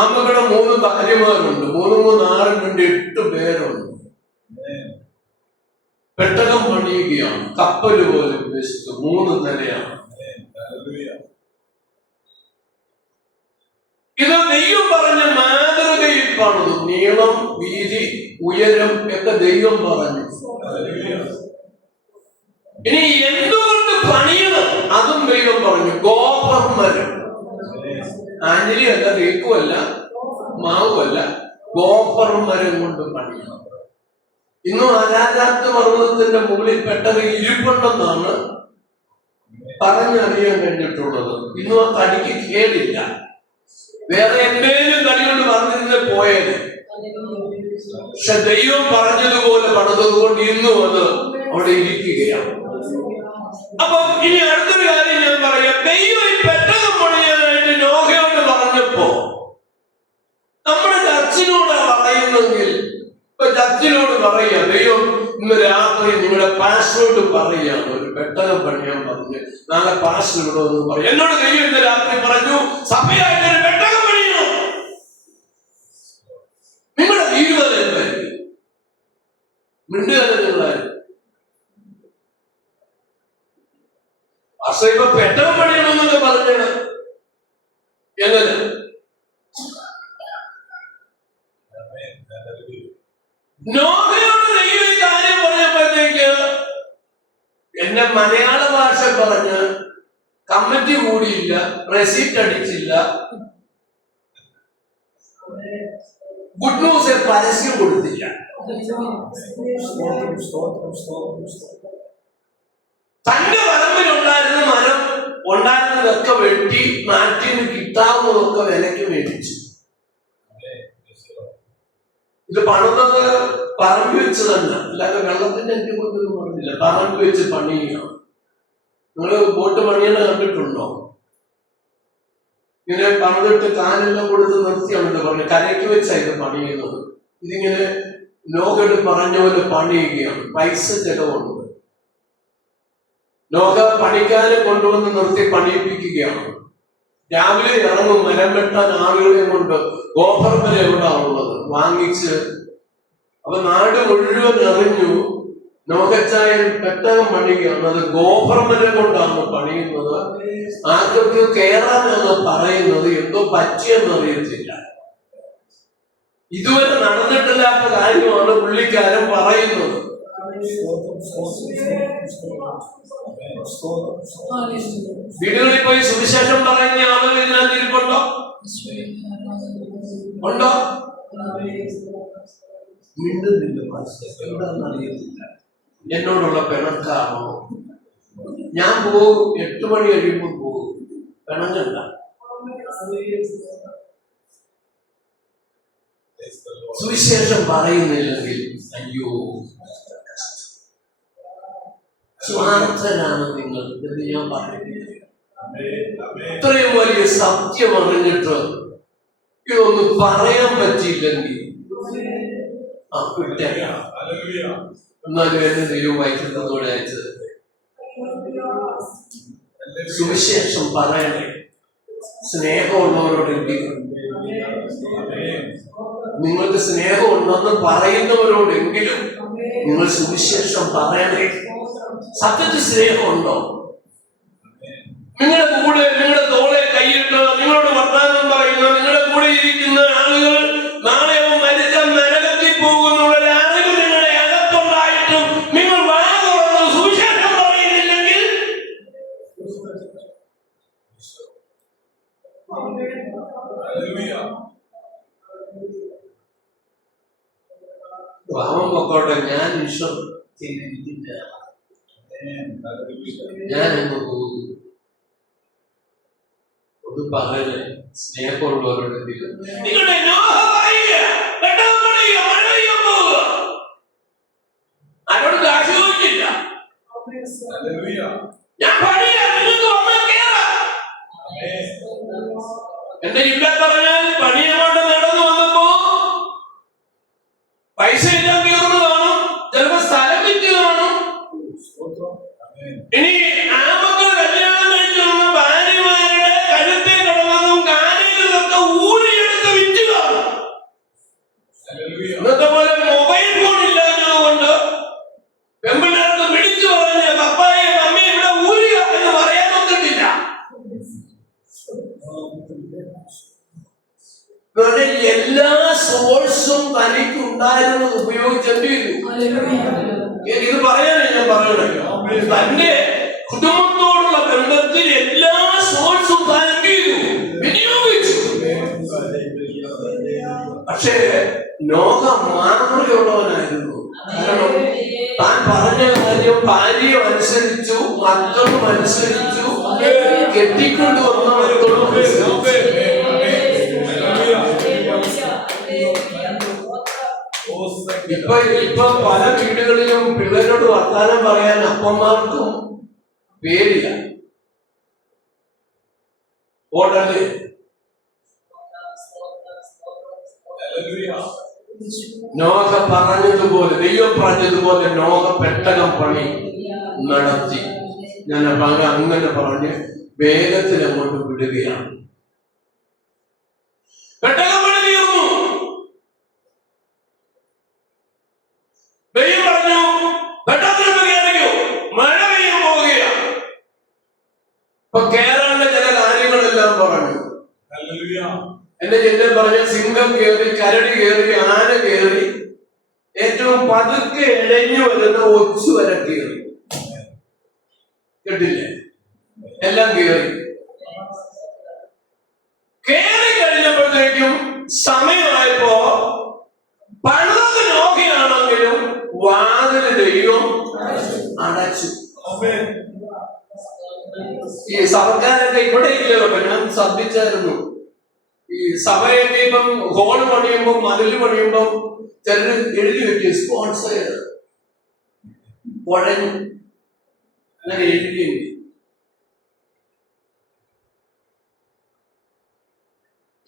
ആൺമക്കളുടെ 3 ഭാര്യമാരുണ്ട്, 3 6 2 8 പേരുണ്ട്. പെട്ടകം പണിയുകയാണ്, കപ്പല് പോലെ ഉദ്ദേശിച്ചു. 3 നിലയാണ്. ഇത് ദൈവം പറഞ്ഞ മാതൃകയിൽ പണിതു. നീളം, വീതി, ഉയരം ഒക്കെ ദൈവം പറഞ്ഞു. ഇനി എന്തുകൊണ്ട് പണിയണം അതും ദൈവം പറഞ്ഞു. ഗോപർമരം, ആഞ്ഞിലിയല്ല, തേക്കുമല്ല, മാവുമല്ല, ഗോപർമരം കൊണ്ട് പണിയണം. ഇന്നും അരാജാത്ത പർവ്വതത്തിന്റെ മുകളിൽ പെട്ടത് ഇരിപ്പുണ്ടെന്നാണ് പറഞ്ഞറിയാൻ കഴിഞ്ഞിട്ടുള്ളത്. ഇന്നും ആ തടിക്ക് കേടില്ല. വേറെ എന്തെങ്കിലും തടി കൊണ്ട് പറഞ്ഞിരുന്ന പോയത്. പക്ഷെ ദൈവം പറഞ്ഞതുപോലെ പണിതത് കൊണ്ട് ഇന്നും അത് അവിടെ ഇരിക്കുകയാണ്. അപ്പൊ ഇനി അടുത്തൊരു കാര്യം ഞാൻ പറയാം. ദൈവം ഈ പെട്ടകം പണിയാനായിട്ട് നോഹയോട് പറഞ്ഞപ്പോ നമ്മുടെ ചർച്ചിനോട് പറയുന്നെങ്കിൽ, ഇപ്പൊ ചർച്ചിനോട് പറയാ, ദൈവം ഇന്ന് രാത്രി നിങ്ങളുടെ പാസ്റ്ററോട് പറയാണ് ഒരു പെട്ടകം പണിയാൻ പറഞ്ഞ്, നാളെ പാസ്റ്റർ ഇവിടെ ഒന്ന് പറയും. എന്നോട് ദൈവം ഇന്ന് രാത്രി പറഞ്ഞു, സഭയായിട്ട് ഒരു പെട്ടകം പണിയണം. നിങ്ങളുടെ ജീവിതം എന്തായിരിക്കും? മിണ്ടുകയല്ല നിങ്ങളാരും. പക്ഷെ ഇപ്പൊ പെട്ടെന്ന് പണിയണമെന്നൊക്കെ പറഞ്ഞത് എങ്ങനെ? നോഹയോട് ദൈവം ഈ കാര്യം പറഞ്ഞപ്പോഴത്തേക്ക് എന്നെ മലയാള ഭാഷ പറഞ്ഞ് കമ്മിറ്റി കൂടിയില്ല, റെസിപ്റ്റ് അടിച്ചില്ല, ഗുഡ് ന്യൂസ് പരസ്യം കൊടുത്തില്ല. തന്റെ പറമ്പിലുണ്ടായിരുന്ന മരം ഉണ്ടായിരുന്നതൊക്കെ വെട്ടി നാട്ടിൽ നിന്ന് കിട്ടാവുന്നതൊക്കെ വിലക്ക് മേടിച്ചു. ഇത് പണിതത് പറമ്പ് വെച്ച് തന്നെ, അല്ലാതെ വെള്ളത്തിന്റെ എനിക്ക് കൊണ്ടൊന്നും പറഞ്ഞില്ല. പറമ്പ് വെച്ച് പണിയാണ്. നിങ്ങള് ബോട്ട് പണിയെന്ന് കണ്ടിട്ടുണ്ടോ? ഇങ്ങനെ പണിതിട്ട് കാലെല്ലാം കൊടുത്ത് നിർത്തിയാണല്ലോ പറഞ്ഞത്. കരയ്ക്ക് വെച്ചായിരുന്നു പണിയുന്നത്. ഇതിങ്ങനെ നോഹയോട് പറഞ്ഞ പോലെ പണിയുകയാണ്. പൈസ ചെലവുണ്ട്. നോഹ പണിക്കാരെ കൊണ്ടുവന്ന് നിർത്തി പണിയിപ്പിക്കുകയാണ്. രാവിലെ ഇറങ്ങും മരം വെട്ടാൻ ആളുകളെ കൊണ്ട്. ഗോപർമര എവിടാ ഉള്ളത് വാങ്ങിച്ച്. അപ്പൊ നാട് മുഴുവൻ എറിഞ്ഞു. നോഹച്ചായൻ പെട്ടകം പണിയുകയാണ്. അത് ഗോപർമര കൊണ്ടാണ് പണിയുന്നത്. ആർക്കൊക്കെ കയറാമെന്ന് പറയുന്നത് എന്തോ പറ്റിയെന്നറിയത്തില്ല. ഇതുവരെ നടന്നിട്ടില്ലാത്ത കാര്യമാണ് പുള്ളിക്കാരൻ പറയുന്നത്. വീടുകളിൽ പോയി സുവിശേഷം പറയുന്ന ആളുകൾ ഇതിനകത്ത് ഇരിപ്പുണ്ടോ? ഉണ്ടോ? മിണ്ടുന്നില്ല. എന്താണെന്ന് അറിയത്തില്ല. എന്നോടുള്ള പിണക്കാണോ? ഞാൻ പോകും, 8 മണി കഴിയുമ്പോൾ പോകും. പിണങ്ങല്ല. സുവിശേഷം പറയുന്നില്ലെങ്കിൽ അയ്യോ സ്വാർത്ഥനാണ് നിങ്ങൾ എന്ന് ഞാൻ പറയുന്നില്ല. ഇത്രയും വലിയ സത്യം അറിഞ്ഞിട്ട് ഇതൊന്നും പറയാൻ പറ്റിയില്ലെങ്കിൽ എന്നാലും എന്നെ ദൈവം വൈകുന്നതോടെ അയച്ചത്. സുവിശേഷം പറയണേ. സ്നേഹമുള്ളവരോടെങ്കിലും, നിങ്ങൾക്ക് സ്നേഹമുണ്ടെന്ന് പറയുന്നവരോടെങ്കിലും നിങ്ങൾ സുവിശേഷം പറയണേ. സത്യത്തിൽ സ്നേഹമുണ്ടോ? നിങ്ങളുടെ കൂടെ, നിങ്ങളുടെ തോളെ കൈയിട്ട് നിങ്ങളോട് വർത്തമാനം പറയുന്ന, നിങ്ങളുടെ കൂടെ ഇരിക്കുന്ന ആളുകൾ നാളെ മരിച്ചാൽ നരകത്തിൽ പോകുന്നുള്ള ആളുകൾ നിങ്ങളുടെ അകത്തുണ്ടായിട്ടും നിങ്ങൾ വാ തുറന്ന് സുവിശേഷം പറയുന്നില്ലെങ്കിൽ അവൻ പൊക്കോട്ടെ, ഞാൻ ഈശ്വർ ചെയ്തിരിക്കില്ല, ഞാൻ എന്ന് പോകുന്നു. ഒന്ന് പറയണേ സ്നേഹമുള്ളവരോടെങ്കിലും. ആരോട് കാശ് ചോദിച്ചില്ല. ഞാൻ എന്റെ ജില്ല പറഞ്ഞാൽ പണിയങ്ങോട്ട് നടന്നു വന്നപ്പോ പൈസ ഇല്ലാൻ തീർന്നു കാണും, ചിലപ്പോ സ്ഥലം വിറ്റ് കാണും. ഇനി ആ മക്കൾ കല്യാണം കഴിച്ചു വന്ന ഭാര്യമാരുടെ കഴുത്തിൽ കിടന്നതും കാലിലൊക്കെ ഊരിയെടുത്ത് വിറ്റ് കാണും. ഇന്നത്തെ പോലെ മൊബൈൽ ഫോൺ ഇല്ലാഞ്ഞതുകൊണ്ട് പെമ്പിള്ളേർക്ക് വിളിച്ചു പറഞ്ഞ് പപ്പായെ മമ്മി ഇവിടെ ഊരുക എന്ന് പറയാൻ നോക്കിട്ടില്ല. എല്ലാ സോഴ്സും തനിക്ക് ഉണ്ടായിരുന്നത് ഉപയോഗിച്ചെന്ത് ചെയ്തു? ഇത് പറയാനേ ഞാൻ പറയണല്ലോ. തന്റെ കുടുംബത്തോടുള്ള ബന്ധത്തിൽ എല്ലാ സോഴ്സും താൻ എന്ത് ചെയ്തു? വിനിയോഗിച്ചു. പക്ഷേ നോഹ മാതൃകയുള്ളവനായിരുന്നു. കാരണം താൻ പറഞ്ഞ കാര്യം ഭാര്യയും അനുസരിച്ചു, മക്കളും അനുസരിച്ചു, കെട്ടിക്കൊണ്ടുവന്ന മക്കളും അനുസരിച്ചു. ഇപ്പൊ പല വീടുകളിലും പിള്ളേരോട് വർത്താനം പറയാൻ അപ്പന്മാർക്കും പേരില്ല. ഓടല്ലേ? നോഹ പറഞ്ഞതുപോലെ, ദൈവം പറഞ്ഞതുപോലെ നോഹ പെട്ടകം പണി നടത്തി. ഞാൻ അങ്ങനെ പറഞ്ഞ് വേഗത്തിൽ അങ്ങോട്ട് വിടുകയാണ്. പെട്ടകം പണി തീർന്നു. ദൈവം പറഞ്ഞ എന്റെ ചെല്ലൻ പറഞ്ഞ സിംഹം കയറി, കരടി കയറി, ആന കയറി, ഏറ്റവും പതുക്കെ ഇഴഞ്ഞു വരുന്ന ഒച്ചു വരെ കയറി. കേട്ടില്ലേ? എല്ലാം കയറി കഴിഞ്ഞപ്പോഴത്തേക്കും സമയമായപ്പോ പണിത് നോക്കിയാണെങ്കിലും വാതില് ദൈവം അടച്ചു. ഈ സഭക്കാരൊക്കെ ഇവിടെ ഇല്ലല്ലോ. ഞാൻ ശ്രദ്ധിച്ചായിരുന്നു, ഈ സഭയൊക്കെ ഇപ്പം ഹോള് പണിയുമ്പോ, മതില് പണിയുമ്പോ ചിലര് എഴുതി വെക്കും സ്പോൺസർ പുഴഞ്ഞു, അങ്ങനെ എഴുതി.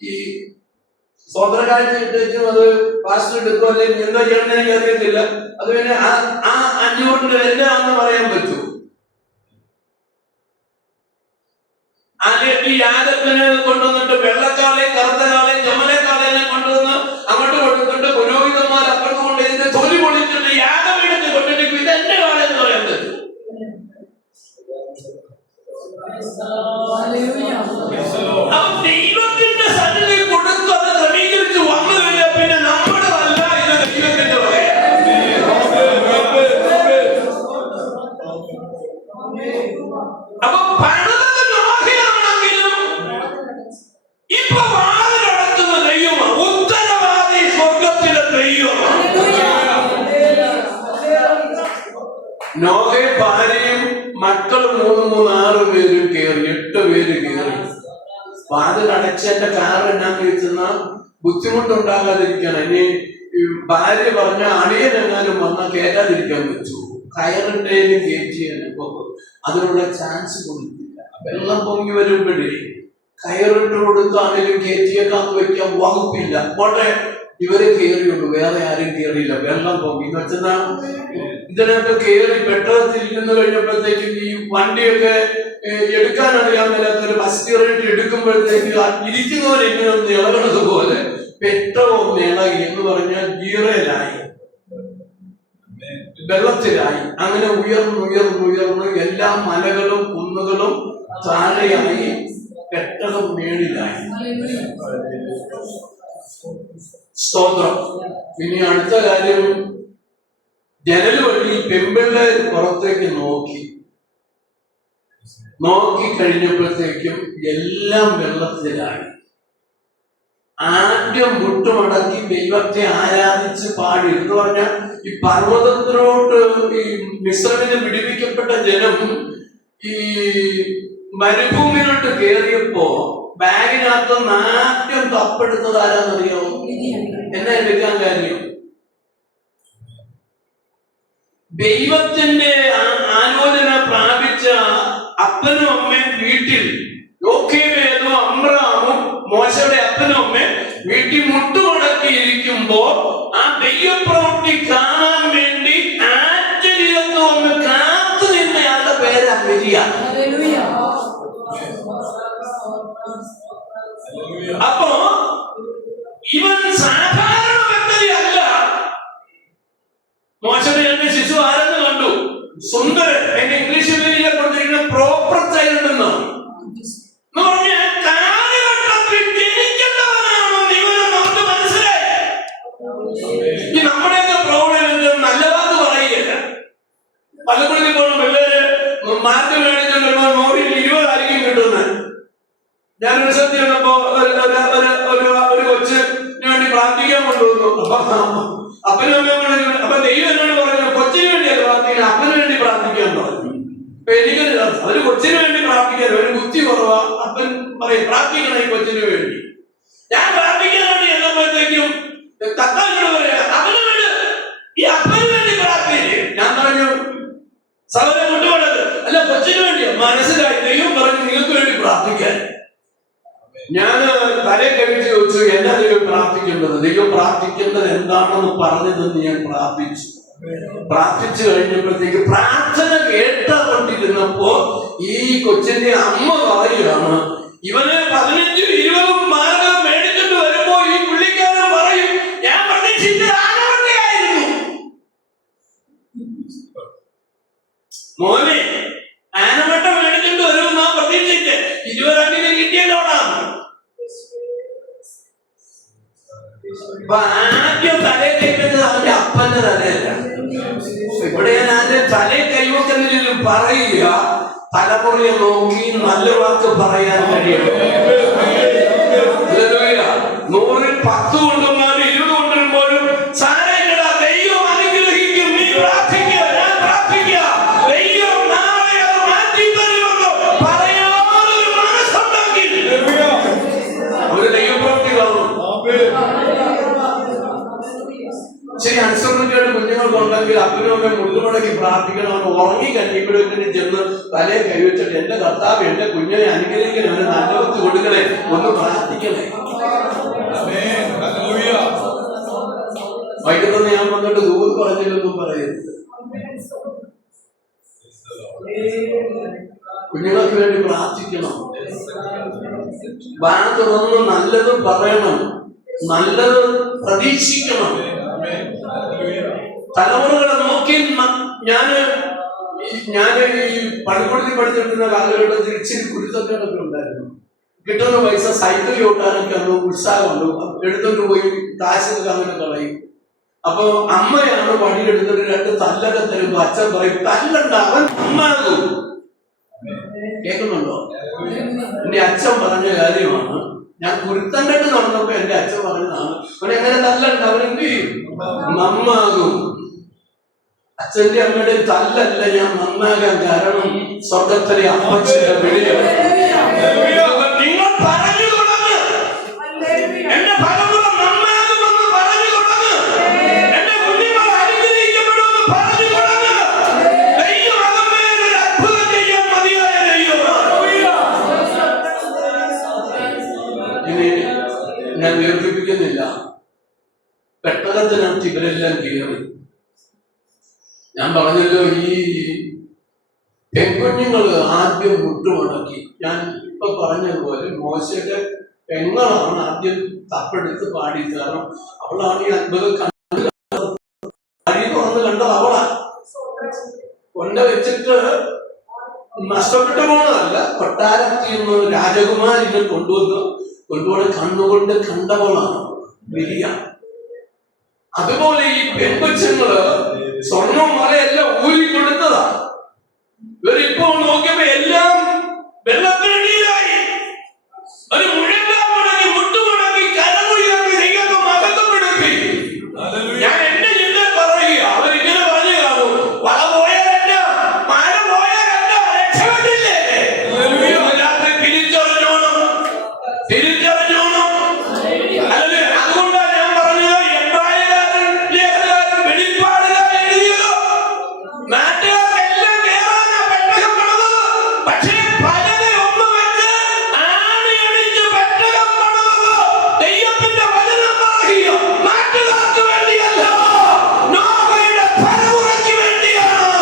ഈ സ്വതന്ത്രകാഴ്ച ഇട്ടു അത് പാസ്റ്റർ എടുക്കും, അല്ലെങ്കിൽ എന്താ ചെയ്യണമെന്ന് എനിക്ക് അറിയത്തില്ല. അത് പിന്നെ ആ 500 എന്നാന്ന് പറയാൻ പറ്റൂ. ഈ യാഗത്തിന് കൊണ്ടുവന്നിട്ട് വെള്ളക്കാളെ, കറുത്തകാളെ, ജമലക്കാളെ കൊണ്ടുവന്ന് അങ്ങോട്ട് കൊടുത്തിട്ട് പുരോഹിതന്മാർ അപ്പുറത്ത് കൊണ്ട് ഇതിന്റെ തൊലി പൊളിച്ചിട്ട് യാഗപീഠത്തിൽ കൊണ്ടിട്ട് ഇത് എന്റെ കാലെന്ന് പറയാൻ പറ്റും. ദൈവത്തിന്റെ സന്നിധി കൊടുത്തു, അത് ക്രമീകരിച്ച് വന്നു കഴിഞ്ഞാൽ പിന്നെ നമ്മുടെ അല്ല, ഇത് ദൈവത്തിന്റെ പറയാം. അപ്പൊ പണിതത് നോഹിയാണെങ്കിലും ഇപ്പൊ വാതിലടക്കുന്ന ദൈവമാണ്. ഉത്തരവാദി സ്വർഗത്തിലെ ദൈവമാണ്. നോഹെ ഭാര്യയും മക്കളും 3 പേരും കയറി, 8 പേര് കയറി. വാതിലടച്ചെന്റെ കാറ് എന്നാന്ന് ചോദിച്ചെന്ന ബുദ്ധിമുട്ടുണ്ടാകാതിരിക്കണം. ഇനി ഭാര്യ പറഞ്ഞ അടിയനെങ്ങാനും വന്നാൽ കയറ്റാതിരിക്കാൻ പറ്റൂ, കയറിട്ടേലും കയറ്റിയാലും അതിനുള്ള ചാൻസ് കൊടുത്തില്ല. വെള്ളം പൊങ്ങി വരുമ്പോഴേ കയറിട്ട് കൊടുത്താണെങ്കിലും കയറ്റിയേക്കാന്ന് വെക്കാൻ വകുപ്പില്ല. പോട്ടെ, ഇവരെ കയറിയുള്ളൂ, വേറെ ആരും കയറിയില്ല. വെള്ളം പൊങ്ങി എന്ന് വെച്ചാൽ ഇതിനൊക്കെ കയറി പെട്ടെന്ന് കഴിഞ്ഞപ്പോഴത്തേക്കും ഈ വണ്ടിയൊക്കെ എടുക്കാൻ അറിയാൻ മേലാത്തൊരു ബസ്റ്റേറിട്ട് എടുക്കുമ്പോഴത്തേക്ക് ഇരിക്കുന്നവരെങ്ങനെ ഒന്ന് ഇളകണത് പോലെ പെട്ടെന്ന് ഇളകി എന്ന് പറഞ്ഞാൽ ഗീറയിലായി, വെള്ളത്തിലായി. അങ്ങനെ ഉയർന്ന് എല്ലാ മലകളും കുന്നുകളും താഴെയായി, പെട്ടകം മേളിലായി. സ്തോത്രം. ഇനി അടുത്ത കാര്യം, ജനൽ വഴി പെമ്പിള്ളേർ പുറത്തേക്ക് നോക്കി കഴിഞ്ഞപ്പോഴത്തേക്കും എല്ലാം വെള്ളത്തിലായി. ആദ്യം മുട്ടുമടക്കി ദൈവത്തെ ആരാധിച്ച് പാടി എന്ന് പറഞ്ഞാൽ ഈ പർവ്വതത്തിലോട്ട് ഈ മിസ്രൈമിന് വിടുവിക്കപ്പെട്ട ജനം ഈ മരുഭൂമിയിലോട്ട് കയറിയപ്പോ ബാഗിനകത്ത് ആദ്യം തപ്പെടുത്തത് ആരാന്നറിയാമോ? എന്നെ എടുക്കാൻ കാര്യം ദൈവത്തിന്റെ ആലോചന പ്രാപിച്ച അപ്പനും അമ്മയും വീട്ടിൽ, യോക്കേബേദും അമ്രാമും മോശയുടെ അപ്പനും അമ്മയും വീട്ടിൽ മുട്ടുമടക്കിയിരിക്കുമ്പോ ആ ദൈവപ്രവൃത്തി കാണാൻ വേണ്ടി ആശ്ചര്യത്ത് വന്ന് കാത്തു നിന്നയാളുടെ പേര് അമിരിയ. അപ്പോ ഇവൻ സാധാരണ വ്യക്തിയല്ല. മോശയുടെ രണ്ട് ശിശു ആരെന്ന് കണ്ടു? സുന്ദരൻ. എന്റെ ഇംഗ്ലീഷ് മീഡിയം കൊടുത്തിരിക്കുന്ന പ്രോപ്പർ ചൈൽഡ് എന്നാണ്. എന്ന് പറഞ്ഞാൽ കാലഘട്ടത്തിൽ ജനിക്കേണ്ടവനാണെന്ന് ഇവന് നമുക്ക് മനസ്സിലായി. ഈ നമ്മുടെയൊക്കെ പ്രോബ്ലം നല്ല വാക്ക് പറയുകയല്ല. പലപ്പോഴും പോകണം പിള്ളേര് മാറ്റി മേടിച്ചു വരുമ്പോൾ 100-20 ആയിരിക്കും കിട്ടുന്നത്. ഞാനൊരു സത്യം വന്നപ്പോ ഒരു കൊച്ചിന് വേണ്ടി പ്രാർത്ഥിക്കാൻ കൊണ്ടുവന്നു. അപ്പനും അമ്മയും അപ്പൊ ദൈവം എന്നോട് പറഞ്ഞു, കൊച്ചിന് വേണ്ടിയാണ് പ്രാർത്ഥിക്കാൻ, അപ്പന് വേണ്ടി പ്രാർത്ഥിക്കാൻ പറഞ്ഞു. അപ്പൊ എനിക്ക് ഒരു കൊച്ചിന് വേണ്ടി പ്രാർത്ഥിക്കാൻ ഒരു ബുദ്ധി കുറവാ. അപ്പൻ പറയും പ്രാർത്ഥിക്കണം ഈ കൊച്ചിന് വേണ്ടി. ഞാൻ പ്രാർത്ഥിക്കാൻ വേണ്ടി എന്നപ്പോഴത്തേക്കും തക്കാളിയോട് പറയാ, അവന് വേണ്ടി ഈ അപ്പന് വേണ്ടി പ്രാർത്ഥിക്കും. ഞാൻ പറഞ്ഞു സഹോദരൻ കൊണ്ടുപോകണത് അല്ല, കൊച്ചിന് വേണ്ടിയാ. മനസ്സിലായി. ദൈവം പറഞ്ഞു നിങ്ങൾക്ക് വേണ്ടി പ്രാർത്ഥിക്കാൻ. ഞാൻ തലേ കഴിച്ച് ചോദിച്ചു, എന്നാ ദൈവം പ്രാർത്ഥിക്കേണ്ടത്? ദൈവം പ്രാർത്ഥിക്കേണ്ടത് എന്താണെന്ന് പറഞ്ഞതെന്ന് ഞാൻ പ്രാർത്ഥിച്ചു കഴിഞ്ഞപ്പോഴത്തേക്ക് പ്രാർത്ഥന കേട്ടുകൊണ്ടിരുന്നപ്പോ ഈ കൊച്ചിന്റെ അമ്മ പറയുകയാണ്, ഇവന് 15-20 മാർഗം മേടിച്ചിട്ട് വരുമ്പോ ഈ പുള്ളിക്കാരൻ പറയും, ഞാൻ പ്രതീക്ഷിച്ചത് ആനവണ്ടിയായിരുന്നു. മോനെ ആനവട്ട മേടിച്ചിട്ട് വരുമെന്നാ പ്രതീക്ഷിച്ച് 20 കിട്ടിയതോടാണ്. അപ്പൊ ആദ്യം തലയിൽ കൈവച്ചത് അവന്റെ അപ്പന്റെ തലയല്ല. ഇവിടെ ഞാൻ ആദ്യം തലയിൽ കൈവക്കുന്നതിലും പറയുക, തലമുറയെ നോക്കി നല്ല വാക്ക് പറയാൻ കഴിയും. 100-ൽ 10 കൊണ്ടുവന്നാലും 20 കൊണ്ടുവരുമ്പോഴും സാരമില്ല, ദൈവം അനുഗ്രഹിക്കും. നീ പ്രാർത്ഥിക്കുക, ഞാൻ പ്രാർത്ഥിക്കുക, ദൈവം നാളെ അത് മാറ്റി തരുമെന്ന് പറയാനൊരു മനസ്സുണ്ടെങ്കിൽ അവര് ദൈവപ്രവൃത്തി കാണും. ശരി, അനുസരണക്കേട് കുഞ്ഞുങ്ങൾക്കുണ്ടെങ്കിൽ അപ്പനും അമ്മയും മുഴുവടക്കി പ്രാർത്ഥിക്കണം. അവൻ ഉറങ്ങി കഴിയുമ്പോഴേക്കും ചെന്ന് തലയെ കൈവച്ചിട്ട് എന്റെ കർത്താവ് എന്റെ കുഞ്ഞിനെ അനുഗ്രഹിക്കണം, അവന് നല്ല വെച്ച് കൊടുക്കണേ, ഒന്ന് പ്രാർത്ഥിക്കണേ. വൈകിട്ടൊന്ന് ഞാൻ വന്നിട്ട് ദൂത് പറഞ്ഞില്ലൊന്നും പറയരുത്. കുഞ്ഞുങ്ങൾക്ക് വേണ്ടി പ്രാർത്ഥിക്കണം. വാ തുറന്ന് നല്ലത് പറയണം, നല്ലത് പ്രതീക്ഷിക്കണം. തലമുറകളെ നോക്കി ഞാന് ഈ പള്ളിക്കൂടത്തിൽ പഠിച്ചിരുന്ന കാലഘട്ടത്തിൽ ഇച്ചിരി കുരുത്തക്കേടൊക്കെ ഉണ്ടായിരുന്നു. കിട്ടുന്ന പൈസ സൈക്കിൾ ഓട്ടാനൊക്കെ അന്ന് ഉത്സാഹമുണ്ട്. എടുത്തോണ്ട് പോയി കാശൊക്കെ അങ്ങനെ കളയും. അപ്പൊ അമ്മയാണ് പണിയെടുത്തിട്ട് 2 തല്ലൊക്കെ തരുമ്പോ അച്ഛൻ പറയും, തല്ലണ്ട, അവൻ നന്നാകും. കേൾക്കുന്നുണ്ടോ? എന്റെ അച്ഛൻ പറഞ്ഞ കാര്യമാണ്. ഞാൻ കുരുത്തങ്കട്ട് നടന്നപ്പോ എന്റെ അച്ഛൻ പറഞ്ഞതാണ്, അവനെങ്ങനെ തല്ലണ്ട, അവൻ എന്ത് ചെയ്യും? നന്നാകും. അച്ഛന്റെ അമ്മയുടെ തല്ലല്ല ഞാൻ നന്നാകാൻ കാരണം സ്വർഗത്തിലെ അമ്മച്ചന്റെ വിളിയാണ്. നിങ്ങൾ പറഞ്ഞു തുടങ്ങ്, എന്റെ തലമുറ നന്നാകുമെന്ന് പറഞ്ഞു തുടങ്ങ്, എന്റെ കുഞ്ഞുങ്ങൾ അനുഗ്രഹിക്കപ്പെടുമെന്ന് പറഞ്ഞു തുടങ്ങ്. ദൈവം ഒരു അത്ഭുതം ചെയ്യാൻ മതിയായ ദൈവമാണ്. ഇനി ഞാൻ ദീർഘിപ്പിക്കുന്നില്ല. പെട്ടകത്തിനകത്ത് ഇവരെല്ലാം കയറി. ഞാൻ പറഞ്ഞല്ലോ, ഈ പെൺകുഞ്ഞുങ്ങൾ ആദ്യം മുട്ടുമടക്കി. ഞാൻ ഇപ്പൊ പറഞ്ഞതുപോലെ മോശയുടെ പെങ്ങളാണ് ആദ്യം തപ്പെടുത്ത് പാടി. കാരണം അവളാണ് ഈ അത്ഭുതം കണ്ടത്. അരി തുറന്ന് കണ്ടത് അവളാ. കൊണ്ട വെച്ചിട്ട് നഷ്ടപ്പെട്ടു പോണതല്ല, കൊട്ടാരത്തിൽ നിന്ന് രാജകുമാരിനെ കൊണ്ടുവന്ന് കണ്ണുകൊണ്ട് കണ്ടവളാണ് വലിയ. അതുപോലെ ഈ പെൺകൊച്ചുങ്ങള് സ്വർണം മലയെല്ലാം ഊരി കൊടുത്തതാ. ഇവരിപ്പോ നോക്കിയപ്പോ എല്ലാം വെള്ളത്തിനടിയിലായി. ഒരു മുഴങ്ങാൻ മുടങ്ങി, മുട്ടുമുടങ്ങി, കരമുയർത്തി ദൈവത്തെ മഹത്വപ്പെടുത്തി. ഞാൻ എന്റെ ചിന്ത പറയുക, അവരിങ്ങനെ പറഞ്ഞു കാണും, വല പോയാലല്ല, മഴ പോയാലല്ല, രക്ഷപ്പെട്ടില്ലേ? രാത്രി തിരിച്ചറിഞ്ഞോണം. അതുകൊണ്ടാണ് ഞാൻ പറഞ്ഞത്, നാട്ടുകാർക്കെല്ലാം കേറാനാ പെട്ടകം പണിതത്. പക്ഷേ പലരെ ഒന്ന് വെച്ച് ആണിയടിച്ച് പെട്ടകം പണിതത് ദൈവത്തിന്റെ വചനം പറയുക നാട്ടുകാർക്ക് വേണ്ടിയല്ല, നോഹയുടെ തലമുറയ്ക്ക് വേണ്ടിയാണ്.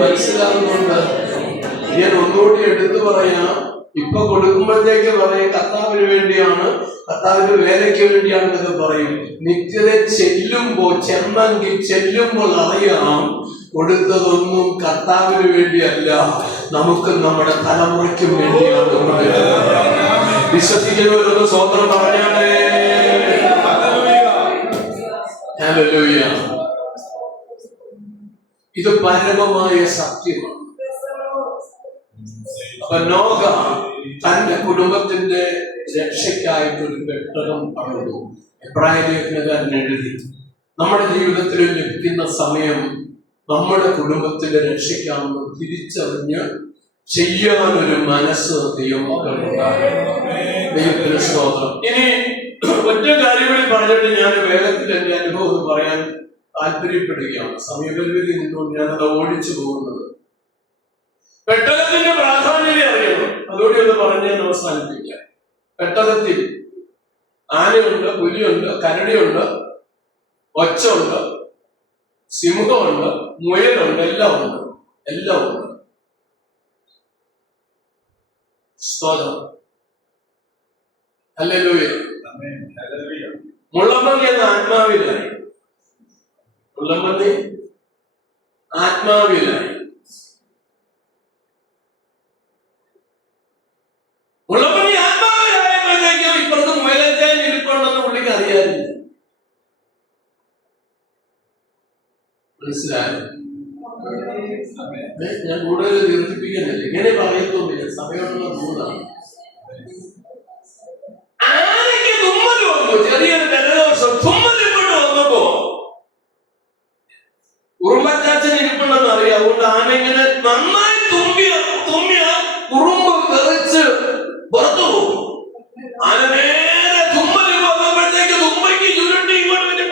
മനസ്സിലാകുന്നുണ്ട്. ഞാൻ ഒന്നുകൂടി എടുത്തു പറയാം. ഇപ്പൊ കൊടുക്കുമ്പോഴത്തേക്ക് പറയും കർത്താവിന് വേണ്ടിയാണ്, കർത്താവിന്റെ വേലയ്ക്ക് വേണ്ടിയാണ് എന്നൊക്കെ പറയും. നിത്യത ചെല്ലുമ്പോൾ അറിയാം കൊടുത്തതൊന്നും കർത്താവിന് വേണ്ടിയല്ല, നമുക്ക് നമ്മുടെ തലമുറയ്ക്കും വേണ്ടിയാണ്. വിശ്വസിക്കുന്നവരൊന്ന് സ്വന്തം പറഞ്ഞാണേ. ഹല്ലേലൂയ. ഇത് പരമമായ സത്യമാണ്. അപ്പൊ നോഹ തന്റെ കുടുംബത്തിന്റെ രക്ഷയ്ക്കായിട്ടൊരു പെട്ടകം പണിതു. എബ്രായലേഖനകാരൻ എഴുതി, നമ്മുടെ ജീവിതത്തിൽ ലഭിക്കുന്ന സമയം നമ്മുടെ കുടുംബത്തിന്റെ രക്ഷയ്ക്കാണെന്ന് തിരിച്ചറിഞ്ഞ് ചെയ്യാനൊരു മനസ്സ് ദൈവത്തിന് സ്തോത്രം. ഇനി ഒറ്റ കാര്യങ്ങളിൽ പറഞ്ഞിട്ട് ഞാൻ വേഗത്തിൽ എന്റെ അനുഭവം പറയാൻ താല്പര്യപ്പെടുകയാണ്. സമയപരിമിതി നിന്നുകൊണ്ട് ഞാനത് ഓടിച്ചു പോകുന്നത്. പെട്ടകത്തിന്റെ പ്രാധാന്യത അറിയണം. അതോടെ ഒന്ന് പറഞ്ഞ് ഞാൻ അവസാനിപ്പിക്കാം. പെട്ടകത്തിൽ ആനയുണ്ട്, പുലിയുണ്ട്, കരടിയുണ്ട്, ഒച്ചുണ്ട്, സിംഹമുണ്ട്, മുയലുണ്ട്, എല്ലാം ഉണ്ട്. സ്തോത്രം. ഹല്ലേലൂയ. മുള്ളമ്പന്നി എന്ന ആത്മാവിലായി. മുള്ളമ്പന്നി ആത്മാവിലായി. ഉള്ളപ്പണി ആത്മാവിലായപ്പോഴത്തേക്കും ഇപ്പുറത്ത് മുയലച്ചാൻ ഇരിപ്പുണ്ടെന്ന് പുള്ളിക്ക് അറിയാറില്ല. മനസ്സിലായോ? ഞാൻ കൂടുതൽ ദീർഘിപ്പിക്കുന്നില്ല, ഇങ്ങനെ പറയത്തൊന്നുമില്ല, സമയമുള്ള മൂന്നാണ്. ആനയ്ക്ക് തുമ്മൽ വന്നു, ചെറിയൊരു ജലദോഷം, തുമ്മൽ ഇങ്ങോട്ട് വന്നപ്പോ ഉറുമ്പച്ചാച്ചൻ ഇരിപ്പുണ്ടെന്ന് അറിയാം. അതുകൊണ്ട് ആന ഇങ്ങനെ നന്നായി തുമ്മിയ ഉറുമ്പ് തെറിച്ച് പുറത്തു പോകും. ആന നേരെ തുമ്മൽ വന്നപ്പോഴത്തേക്ക് തുമ്പയ്ക്ക് ചുരുട്ടി ഇങ്ങോട്ട് വരും.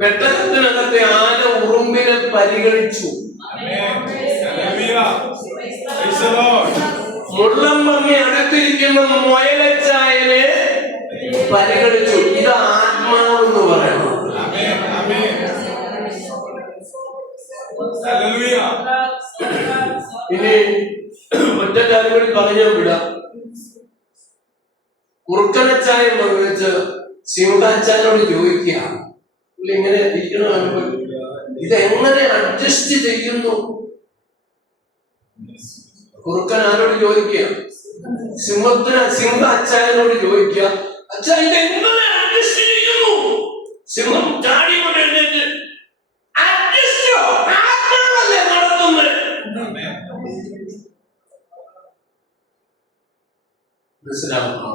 പെട്ടകത്തിനകത്തെ ആന ഉറുമ്പിനെ പരിഗണിച്ചു. മുള്ളം മമ്മി അടുത്തിരിക്കുന്ന മുയലച്ചായനെ പരിഗണിച്ചു. ഇത് ആത്മാവെന്ന് പറയണം. ഇനി ഒറ്റ കാര്യം കൂടി പറഞ്ഞാൽ വിടാം. കുറുക്കനച്ചായം വെച്ച് സിംഹാച്ചാനോട് ചോദിക്കുക, ഇങ്ങനെ ഇരിക്കണ ഇതെങ്ങനെ അഡ്ജസ്റ്റ് ചെയ്യുന്നു? കുറുക്കൻ ആരോട് ചോദിക്കുക? സിംഹ അച്ചായനോട് ചോദിക്കുക, അച്ഛാ ഇത് എങ്ങനെ അഡ്ജസ്റ്റ് ചെയ്യുന്നു? സിംഹം ചാടി കൊണ്ട് എഴുന്നേറ്റ് അഡ്ജസ്റ്റോ ആത്മാവല്ലേ നടത്തുന്നത്? മനസ്സിലാവുന്നു?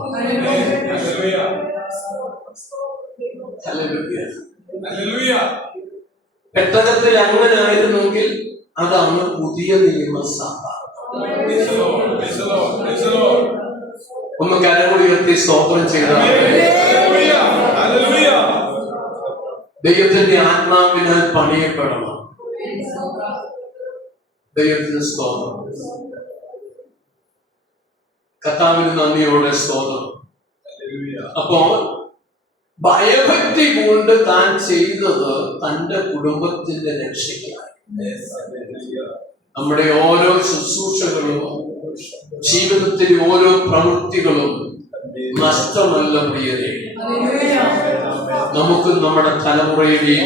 പെട്ടകത്തിൽ അങ്ങനെ ആയിരുന്നെങ്കിൽ അതാണ് പുതിയ നിയമസഭ. ഒന്ന് കരമൊഴി ഉയർത്തി സ്തോത്രം ചെയ്താൽ ദൈവത്തിന്റെ ആത്മാവിനാൽ പണിയപ്പെടണം. ദൈവത്തിന് സ്തോത്രം. കർത്താവിന് നന്ദിയോടെ സ്തോത്രം. അപ്പോ ഭയഭക്തി കൊണ്ട് താൻ ചെയ്തത് തന്റെ കുടുംബത്തിന്റെ രക്ഷയ്ക്കായി. നമ്മുടെ ഓരോ ശുശ്രൂഷകളും ജീവിതത്തിലെ ഓരോ പ്രവൃത്തികളും നഷ്ടമല്ല പ്രിയരെ. നമുക്ക് നമ്മുടെ തലമുറയുടെയും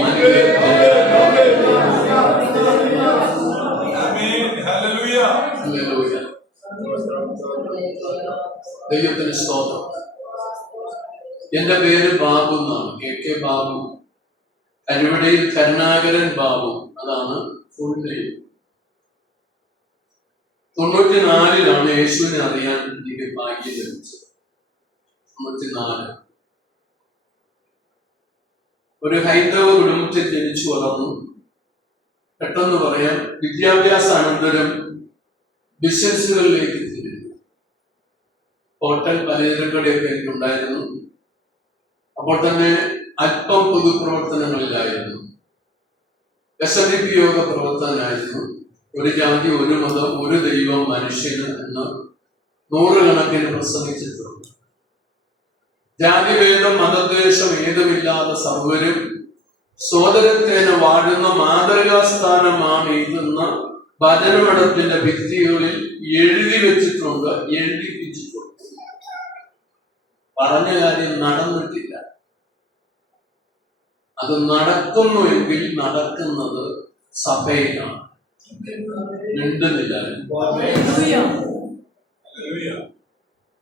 ദൈവത്തിന് സ്തോത്രം. എന്റെ പേര് ബാബു എന്നാണ്, കെ ബാബു. കരുവടയിൽ കരുണാകരൻ ബാബു, അതാണ് ഫുൾ നെയിം. 94 യേശുവിനെ അറിയാൻ എനിക്ക് ഭാഗ്യം ലഭിച്ചത്. 94 ഒരു ഹൈന്ദവ കുടുംബത്തിൽ ജനിച്ചു വളർന്നു. പെട്ടെന്ന് പറയാം, വിദ്യാഭ്യാസാനന്തരം ബിസിനസ്സുകളിലേക്ക് തിരിഞ്ഞു. ഹോട്ടൽ പലചരക്കടയൊക്കെ എനിക്കുണ്ടായിരുന്നു. അപ്പോൾ തന്നെ അല്പം പൊതുപ്രവർത്തനങ്ങളിലായിരുന്നു. SNDP യോഗ പ്രവർത്തകനായിരുന്നു. ഒരു ജാതി, ഒരു മതം, ഒരു ദൈവം, മനുഷ്യന് എന്ന് 100 കണക്കിന് പ്രസംഗിച്ചിട്ടുണ്ട്. ജാതിഭേദം, മതദ്വേഷം ഏതുമില്ലാതെ സർവരും സോദരത്തേന വാഴുന്ന മാതൃകാസ്ഥാനമാണ് ഇതെന്ന ഭജനമഠത്തിന്റെ ഭിത്തികളിൽ എഴുതി വെച്ചിട്ടുണ്ട്, എഴുതിപ്പിച്ചിട്ടുണ്ട്. പറഞ്ഞ കാര്യം നടന്നിട്ടില്ല. അത് നടക്കുന്നുവെങ്കിൽ നടക്കുന്നത് സഭയിലാണ്. മിണ്ടുന്നില്ല.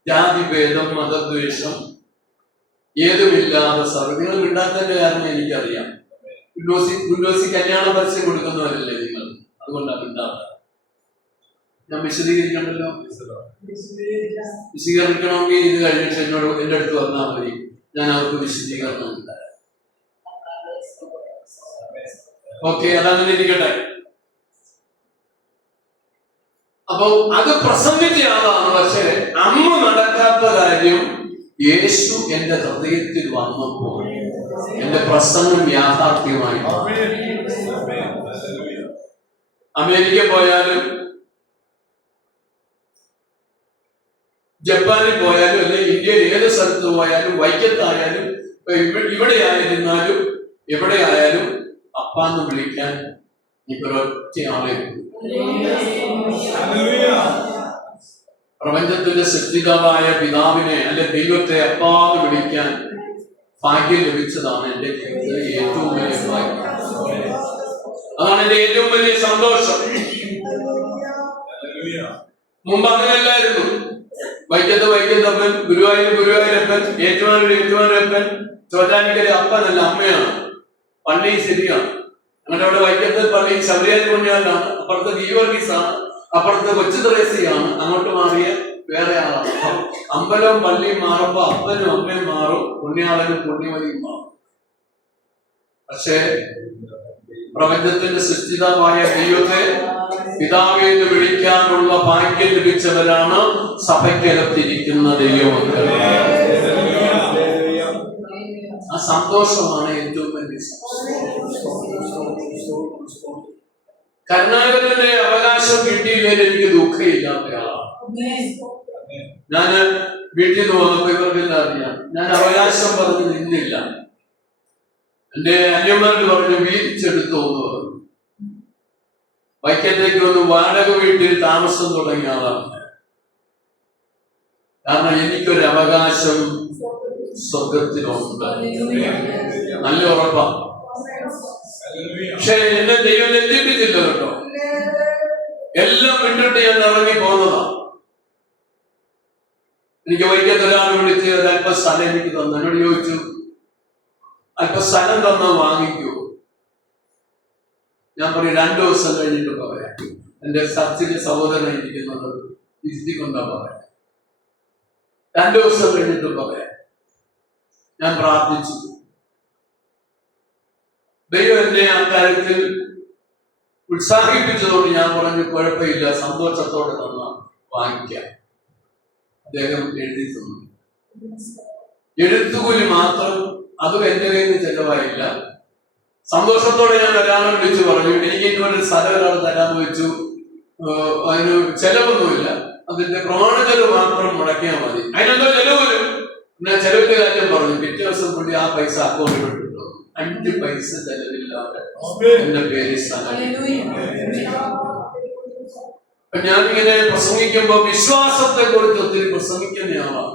ജാതിഭേദം, മതദ്വേഷം ഏതുമില്ലാതെ സർവ്വങ്ങൾ മിണ്ടാത്തതിന്റെ കാരണം എനിക്കറിയാം. ഉല്ലോസി കല്യാണ പരസ്യം കൊടുക്കുന്നവരല്ലേ നിങ്ങൾ, അതുകൊണ്ടാണ് മിണ്ടാത്ത. ഞാൻ വിശദീകരിക്കണമല്ലോ. വിശദീകരിക്കണമെങ്കിൽ ഇത് കഴിഞ്ഞിട്ട് എന്റെ അടുത്ത് വന്നാൽ മതി, ഞാൻ അവർക്ക് വിശദീകരണം ഉണ്ടായി. ഓക്കെ, അതങ്ങനെ ഇരിക്കട്ടെ. അപ്പൊ അത് പ്രസംഗിച്ച ആളാണ്. പക്ഷെ അമ്മ നടക്കാത്ത കാര്യം യേശു എന്റെ ഹൃദയത്തിൽ വന്നപ്പോൾ എന്റെ പ്രസംഗം യാഥാർത്ഥ്യമായി. അമേരിക്ക പോയാലും ജപ്പാനിൽ പോയാലും അല്ലെങ്കിൽ ഇന്ത്യയിൽ ഏത് സ്ഥലത്ത് പോയാലും വൈക്കത്തായാലും ഇവിടെയായിരുന്നാലും എവിടെയായാലും അപ്പാന്ന് വിളിക്കാൻ ഒറ്റ ആളെ പ്രപഞ്ചത്തിന്റെ സൃഷ്ടിതാവായ പിതാവിനെ അല്ലെ ദൈവത്തെ അപ്പാന്ന് വിളിക്കാൻ ഭാഗ്യം ലഭിച്ചതാണ് എന്റെ ജീവിതത്തിലെ ഏറ്റവും വലിയ ഭാഗ്യം. അതാണ് എന്റെ ഏറ്റവും വലിയ സന്തോഷം. മുമ്പ് അങ്ങനെയല്ലായിരുന്നു. വൈക്കത്തപ്പൻ, ഗുരുവായൂരപ്പൻ, ഏറ്റുമാനൂരപ്പൻ, ചോറ്റാനിക്കര അപ്പനല്ല, അമ്മയാണ്. പള്ളി ശരിയാണ്. അങ്ങനെ അവിടെ വൈക്കത്ത് പള്ളി ശബരിയാരി പുണ്യാലാണ്, അപ്പുറത്ത് ഗീവർഗീസാണ്, അപ്പുറത്ത് കൊച്ചു ത്രേസ്യയാണ്, അങ്ങോട്ട് മാറിയ വേറെ ആളാണ്. അമ്പലവും പള്ളിയും മാറുമ്പോ അപ്പനും അമ്മയും മാറും, പുണ്യാളനും പുണ്യമതിയും മാറും. പക്ഷേ പ്രപഞ്ചത്തിന്റെ സൃഷ്ടിതാവായ ദൈവത്തെ പിതാവേ എന്ന് വിളിക്കാനുള്ള ഭാഗ്യം ലഭിച്ചവരാണ് സഭയ്ക്കകത്തിരിക്കുന്ന ദൈവമക്കൾ. ആ സന്തോഷമാണ് ഏറ്റവും വലിയ കരുണാകരന്റെ അവകാശം കിട്ടിയില്ലെങ്കിൽ എനിക്ക് ദുഃഖമില്ലാത്തയാളാണ്. ഞാന് വീട്ടിൽ നിന്ന് വന്നപ്പോ ഇവർക്കെല്ലാം അറിയാം, ഞാൻ അവകാശം പറഞ്ഞ് നിന്നില്ല. എന്റെ അന്യന്മാരോട് പറഞ്ഞു വീതിച്ചെടുത്തു എന്ന് പറഞ്ഞു. വൈക്കത്തേക്ക് വന്ന് വാടക വീട്ടിൽ താമസം തുടങ്ങിയ ആളാണ്. കാരണം എനിക്കൊരു അവകാശം സ്വർഗത്തിലുണ്ട്, നല്ല ഉറപ്പാണ്. പക്ഷെ എന്നെ ദൈവം ലജ്ജിപ്പിച്ചില്ല കേട്ടോ. എല്ലാം വിട്ടിട്ട് ഞാൻ ഇറങ്ങി പോകുന്നതാണ്. എനിക്ക് വൈക്കത്തൊരാൾ വിളിച്ച് ഒരല്പ സ്ഥലം എനിക്ക് തന്നു. എന്നോട് ചോദിച്ചു, അല്പ സ്ഥലം തന്നാ വാങ്ങിക്കൂ? ഞാൻ പറയും 2 ദിവസം കഴിഞ്ഞിട്ട് പറയാം. എന്റെ ചർച്ചിലെ സഹോദരൻ ഇരിക്കുന്നത് ഇരുത്തിക്കൊണ്ടാ പറയാം. 2 ദിവസം കഴിഞ്ഞിട്ട് പറയാം. ഞാൻ പ്രാർത്ഥിച്ചു. ദൈവം എന്നെ ആ കാര്യത്തിൽ ഉത്സാഹിപ്പിച്ചതുകൊണ്ട് ഞാൻ പറഞ്ഞു കുഴപ്പമില്ല, സന്തോഷത്തോടെ തന്നാ വാങ്ങിക്കാം. അദ്ദേഹം എഴുതി തന്നു. എഴുത്തുകൂലി മാത്രം, അതും എന്റെ കയ്യിൽ നിന്ന് ചെലവായില്ല. സന്തോഷത്തോടെ ഞാൻ ഒരാളെ വിളിച്ചു പറഞ്ഞു, എനിക്ക് ഇതുപോലെ സ്ഥലം ഒരാൾ തരാന്ന് വെച്ചു. അതിന് ചെലവൊന്നുമില്ല, അതിന്റെ പ്രമാണ ചെലവ് മാത്രം മുടക്കിയാൽ മതി. അതിനെന്തോ ചെലവ് വരും. ഞാൻ ചെലവിന്റെ കാര്യം പറഞ്ഞു. പിറ്റേ ദിവസം പുള്ളി ആ പൈസ അക്കൗണ്ടിൽ ഇട്ടു. 5 പൈസ ചെലവില്ലാതെ എന്റെ പേര് സ്ഥലം. ഞാനിങ്ങനെ പ്രസംഗിക്കുമ്പോ വിശ്വാസത്തെ കുറിച്ച് ഒത്തിരി പ്രസംഗിക്കുന്നയാളാണ്.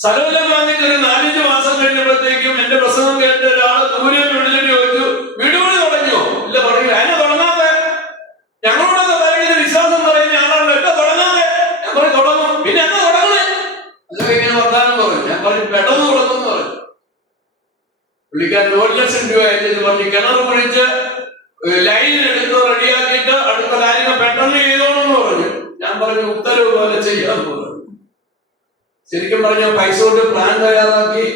സ്ഥലമെല്ലാം വാങ്ങിയിട്ട് ഒരു 4-5 മാസം കഴിഞ്ഞപ്പോഴത്തേക്കും എന്റെ പ്രസംഗം കേട്ട ഒരാൾ ദൂരെ ഉള്ളിലേക്ക് ചോദിച്ചു, വീടുപണി തുടങ്ങിയോ? ഇല്ല. പറയില്ല. അതിനെ തുടങ്ങാതെ, ഞങ്ങളോടൊക്കെ ഭയങ്കര വിശ്വാസം പറയുന്ന ആളാണ്, എന്നെ തുടങ്ങാതെ. ഞാൻ പറയും തുടങ്ങും. പിന്നെ എന്നെ തുടങ്ങണേ? അതൊക്കെ ഇങ്ങനെ വർത്താനം പറയും. ഞാൻ പറയും പെട്ടെന്ന് തുടങ്ങുമെന്ന് പറയും. പുള്ളിക്കാരൻ 1 ലക്ഷം രൂപ അയച്ചത് പറഞ്ഞ് കിണർ കുഴിച്ച് ലൈൻ എടുത്ത് റെഡിയാക്കിയിട്ട് അടുത്ത കാര്യങ്ങൾ പെട്ടെന്ന് ചെയ്തോണെന്ന് പറഞ്ഞു. ഞാൻ പറഞ്ഞു ഉത്തരവ് പോലെ ചെയ്യാൻ പറഞ്ഞു. ശരിക്കും പറഞ്ഞാൽ പൈസ കൊണ്ട് പ്ലാൻ തയ്യാറാക്കി,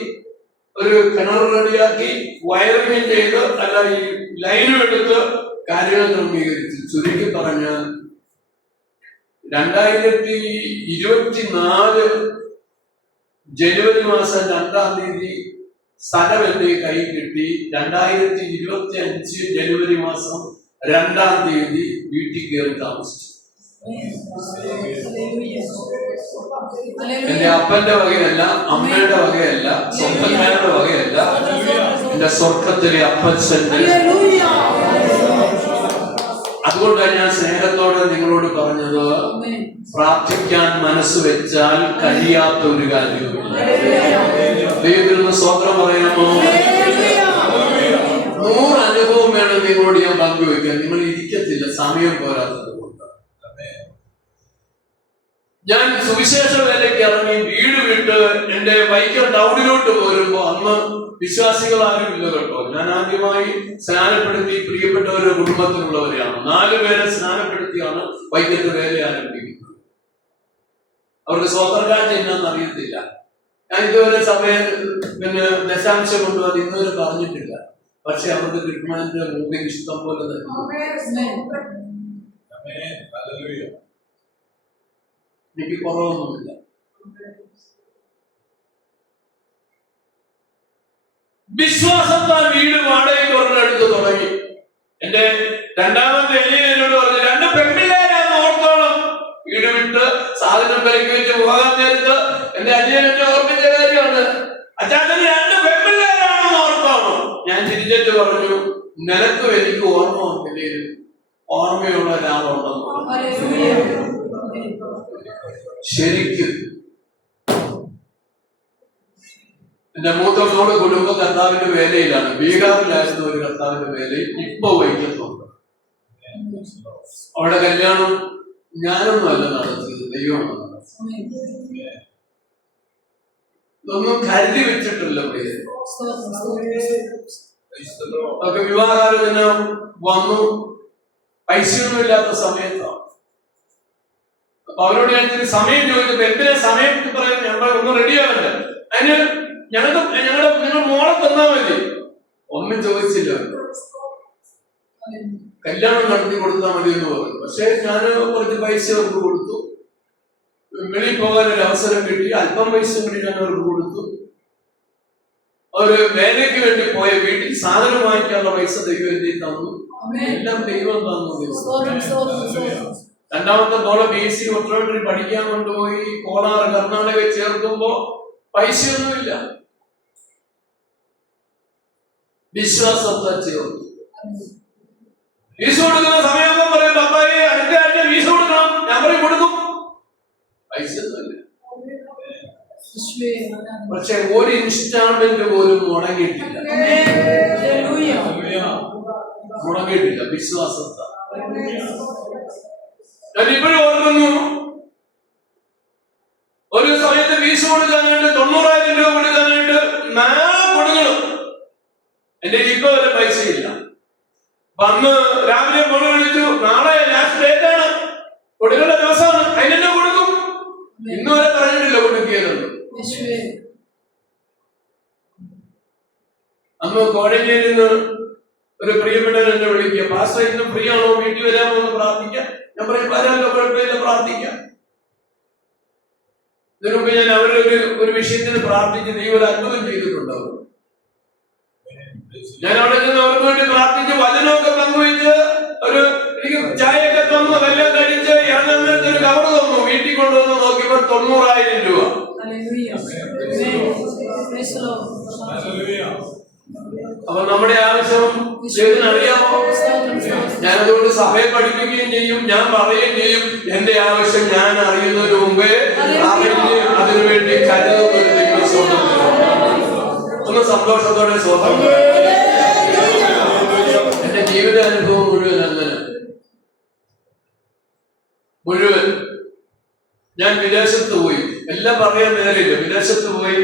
ഒരു കിണർ റെഡിയാക്കി, വയറിംഗ് ചെയ്ത്, അല്ല ഈ ലൈനും എടുത്ത് കാര്യങ്ങൾ ക്രമീകരിച്ചു. ചുരുക്കി പറഞ്ഞാൽ 2024 ജനുവരി മാസം 2-ാം തീയതി സ്ഥലം എന്റെ കൈ കിട്ടി. 2025 ജനുവരി മാസം 2-ാം തീയതി വീട്ടിൽ കയറി താമസിച്ചു. എന്റെ അപ്പന്റെ വകയല്ല, അമ്മയുടെ വകയല്ല, സ്വന്തക്കാരുടെ വകയല്ല, എന്റെ സ്വർഗത്തിലെ അപ്പച്ചന്റെ. അതുകൊണ്ടാണ് ഞാൻ സ്നേഹത്തോടെ നിങ്ങളോട് പറഞ്ഞത്, പ്രാർത്ഥിക്കാൻ മനസ്സ് വെച്ചാൽ കഴിയാത്ത ഒരു കാര്യവുമില്ല. ദൈവത്തിൽ നിന്ന് സ്വന്തം പറയാമോ? 100 അനുഭവം വേണം നിങ്ങളോട് ഞാൻ പങ്കുവെക്കാൻ. നിങ്ങൾ ഇരിക്കത്തില്ല, സമയം പോരാത്തത് കൊണ്ട്. ഞാൻ സുവിശേഷ വേലയ്ക്ക് ഇറങ്ങി വീട് വിട്ട് എന്റെ വൈക്കം ടൗണിലോട്ട് പോരുമ്പോ അന്ന് വിശ്വാസികൾ ആരുമില്ല കേട്ടോ. ഞാൻ ആദ്യമായി സ്നാനപ്പെടുത്തി പ്രിയപ്പെട്ടവരുടെ കുടുംബത്തിലുള്ളവരെയാണ്. 4 പേരെ സ്നാനപ്പെടുത്തിയാണ് വൈക്കത്ത് വേല ആരംഭിക്കുന്നത്. അവർക്ക് സ്വതന്ത്രകാഴ്ച എന്നാന്ന് അറിയത്തില്ല. ഞാൻ ഇതുവരെ സഭയിൽ ദശാംശം കൊണ്ടുവന്ന് ഇന്നുവരെ പറഞ്ഞിട്ടില്ല. പക്ഷെ അവർക്ക് കിട്ടുന്നതിന്റെ മുമ്പിൽ ഇഷ്ടം പോലെ തന്നെ. എനിക്ക് കുറവൊന്നുമില്ല. വിശ്വാസത്താൽ വീട് വാടകയ്ക്ക് ഒരെടുത്ത് തുടങ്ങി. എന്റെ 2ാമത്തെ എന്നോട് പറഞ്ഞു, 2 പെൺപിള്ളേരാന്ന് ഓർത്തോളം. വീട് വിട്ട് സാധനം പെരക്കി വെച്ച് പോകാൻ നേരത്ത് എന്റെ അനിയൻ എന്നെ ഓർമ്മിച്ച കാര്യമാണ്, അച്ഛാച്ചന് 2 പെൺപിള്ളേരാണെന്ന് ഓർത്തോളം. ഞാൻ തിരിച്ചു പറഞ്ഞു, നിനക്കും എനിക്ക് ഓർമ്മ വന്നില്ലേ? ഓർമ്മയുള്ള ഒരാളുണ്ടെന്ന്. ശരിക്കും എന്റെ മൂത്ത മോള് കുടുംബ കർത്താവിന്റെ വേലയിലാണ്. ബീഹാറിലായിരുന്നു ഒരു കർത്താവിന്റെ വേലയിൽ, ഇപ്പൊ വൈക്കത്തുണ്ട്. അവിടെ കല്യാണം ഞാനൊന്നും അല്ല നടത്തിയത്, ദൈവമാണ് നടത്തിയത്. ഇതൊന്നും കരുതി വെച്ചിട്ടില്ല പ്രിയ. ഒക്കെ വിവാഹാലോചന വന്നു, പൈസയൊന്നും ഇല്ലാത്ത സമയത്താണ്. അപ്പൊ അവരോട് ഞാൻ സമയം ചോദിച്ചപ്പോ എന്തിനാ സമയം പറയാൻ, ഞാൻ ഒന്നും റെഡിയാവില്ല. അതിന് നിങ്ങൾ മോളെ തന്നാ മതി. ഒന്നും ചോദിച്ചില്ല, കല്യാണം നടത്തി കൊടുത്താൽ മതി എന്ന് പറഞ്ഞു. പക്ഷെ ഞാൻ കുറച്ച് പൈസ അവർക്ക് കൊടുത്തു. വെളിയിൽ പോകാൻ ഒരു അവസരം കിട്ടി, അല്പം പൈസ കൂടി ഞാൻ അവർക്ക് കൊടുത്തു. ഒരു വേലയ്ക്ക് വേണ്ടി പോയ വീട്ടിൽ സാധനം വാങ്ങിക്കാനുള്ള പൈസ ദൈവം എന്നെ തന്നു. എല്ലാം ദൈവം തന്നു. രണ്ടാമത്തെ മോളെ BSc ഒറ്റോട്ടറി പഠിക്കാൻ കൊണ്ടുപോയി കോലാർ കർണാടകയിൽ ചേർക്കുമ്പോ പൈസയൊന്നുമില്ല, വിശ്വാസത്താൽ ചേർന്നു. ഫീസ് കൊടുക്കുന്ന സമയത്ത് പറയും, പപ്പായെ അടുത്ത ആഴ്ച ഫീസ് കൊടുക്കണം. ഞാൻ പറയും കൊടുക്കും, പൈസ ഒന്നുമില്ല. പക്ഷെ ഒരു ഇൻസ്റ്റാൾമെന്റ് പോലും മുടങ്ങിയിട്ടില്ല. വിശ്വാസത്താൽ. ഞാൻ ഇപ്പോഴും ഓർക്കുന്നു, ഒരു സമയത്ത് ഫീസ് കൊടുക്കാനായിട്ട് 90,000 രൂപ കൊടുക്കാനായിട്ട് 4 കൊടുക്കണം. എന്റെ ഇപ്പൊ വരെ പൈസയില്ല. അന്ന് രാവിലെ മോള് വിളിച്ചു, നാളെ ലാസ്റ്റ് ഡേറ്റ് ആണ്, കൊടുക്കേണ്ട ദിവസമാണ്, അതിനെന്നെ കൊടുക്കും. ഇന്ന് വരെ പറഞ്ഞിട്ടില്ല കൊടുക്കുകയെന്ന്. അന്ന് കോളേജിൽ നിന്ന് ഒരു പ്രിയപ്പെട്ടവൻ എന്നെ വിളിക്കുക, പാസ്റ്റർ ഇന്ന് ഫ്രീ ആണോ, വീട്ടിൽ വരാമോ എന്ന് പ്രാർത്ഥിക്കാം. ഞാൻ പറയും വരാമല്ലോ, കുഴപ്പമില്ല, പ്രാർത്ഥിക്കാം. ഇതിനു മുമ്പ് ഞാൻ അവരുടെ ഒരു വിഷയത്തിന് പ്രാർത്ഥിച്ച് ദൈവം ഒരു അത്ഭുതം ചെയ്തിട്ടുണ്ടാവും. ഞാൻ അവിടെ നിന്ന് അവർക്ക് വേണ്ടി പ്രാർത്ഥിച്ച് വചനമൊക്കെ പങ്കുവെച്ച് എനിക്ക് ചായയൊക്കെ തന്നു, അതെല്ലാം കഴിച്ച് ഇറങ്ങാൻ നേരത്തെ ഒരു കവർ തന്നു. വീട്ടിൽ കൊണ്ടുവന്ന് നോക്കിയപ്പോ 90,000 രൂപ. അപ്പൊ നമ്മുടെ ആവശ്യം അറിയാമോ? ഞാനതുകൊണ്ട് സഭയെ പഠിപ്പിക്കുകയും ചെയ്യും, ഞാൻ പറയുകയും ചെയ്യും. എന്റെ ആവശ്യം ഞാൻ അറിയുന്നതിന് മുമ്പേ അറിഞ്ഞ് അതിനുവേണ്ടി കരുതുന്ന ഒരു ദൈവം. ഒന്ന് സന്തോഷത്തോടെ സ്വന്തം. എന്റെ ജീവിത അനുഭവം മുഴുവൻ അങ്ങനെ മുഴുവൻ. ഞാൻ വിദേശത്ത് പോയി, എല്ലാം പറയാൻ നേരില്ല. വിദേശത്ത് പോയി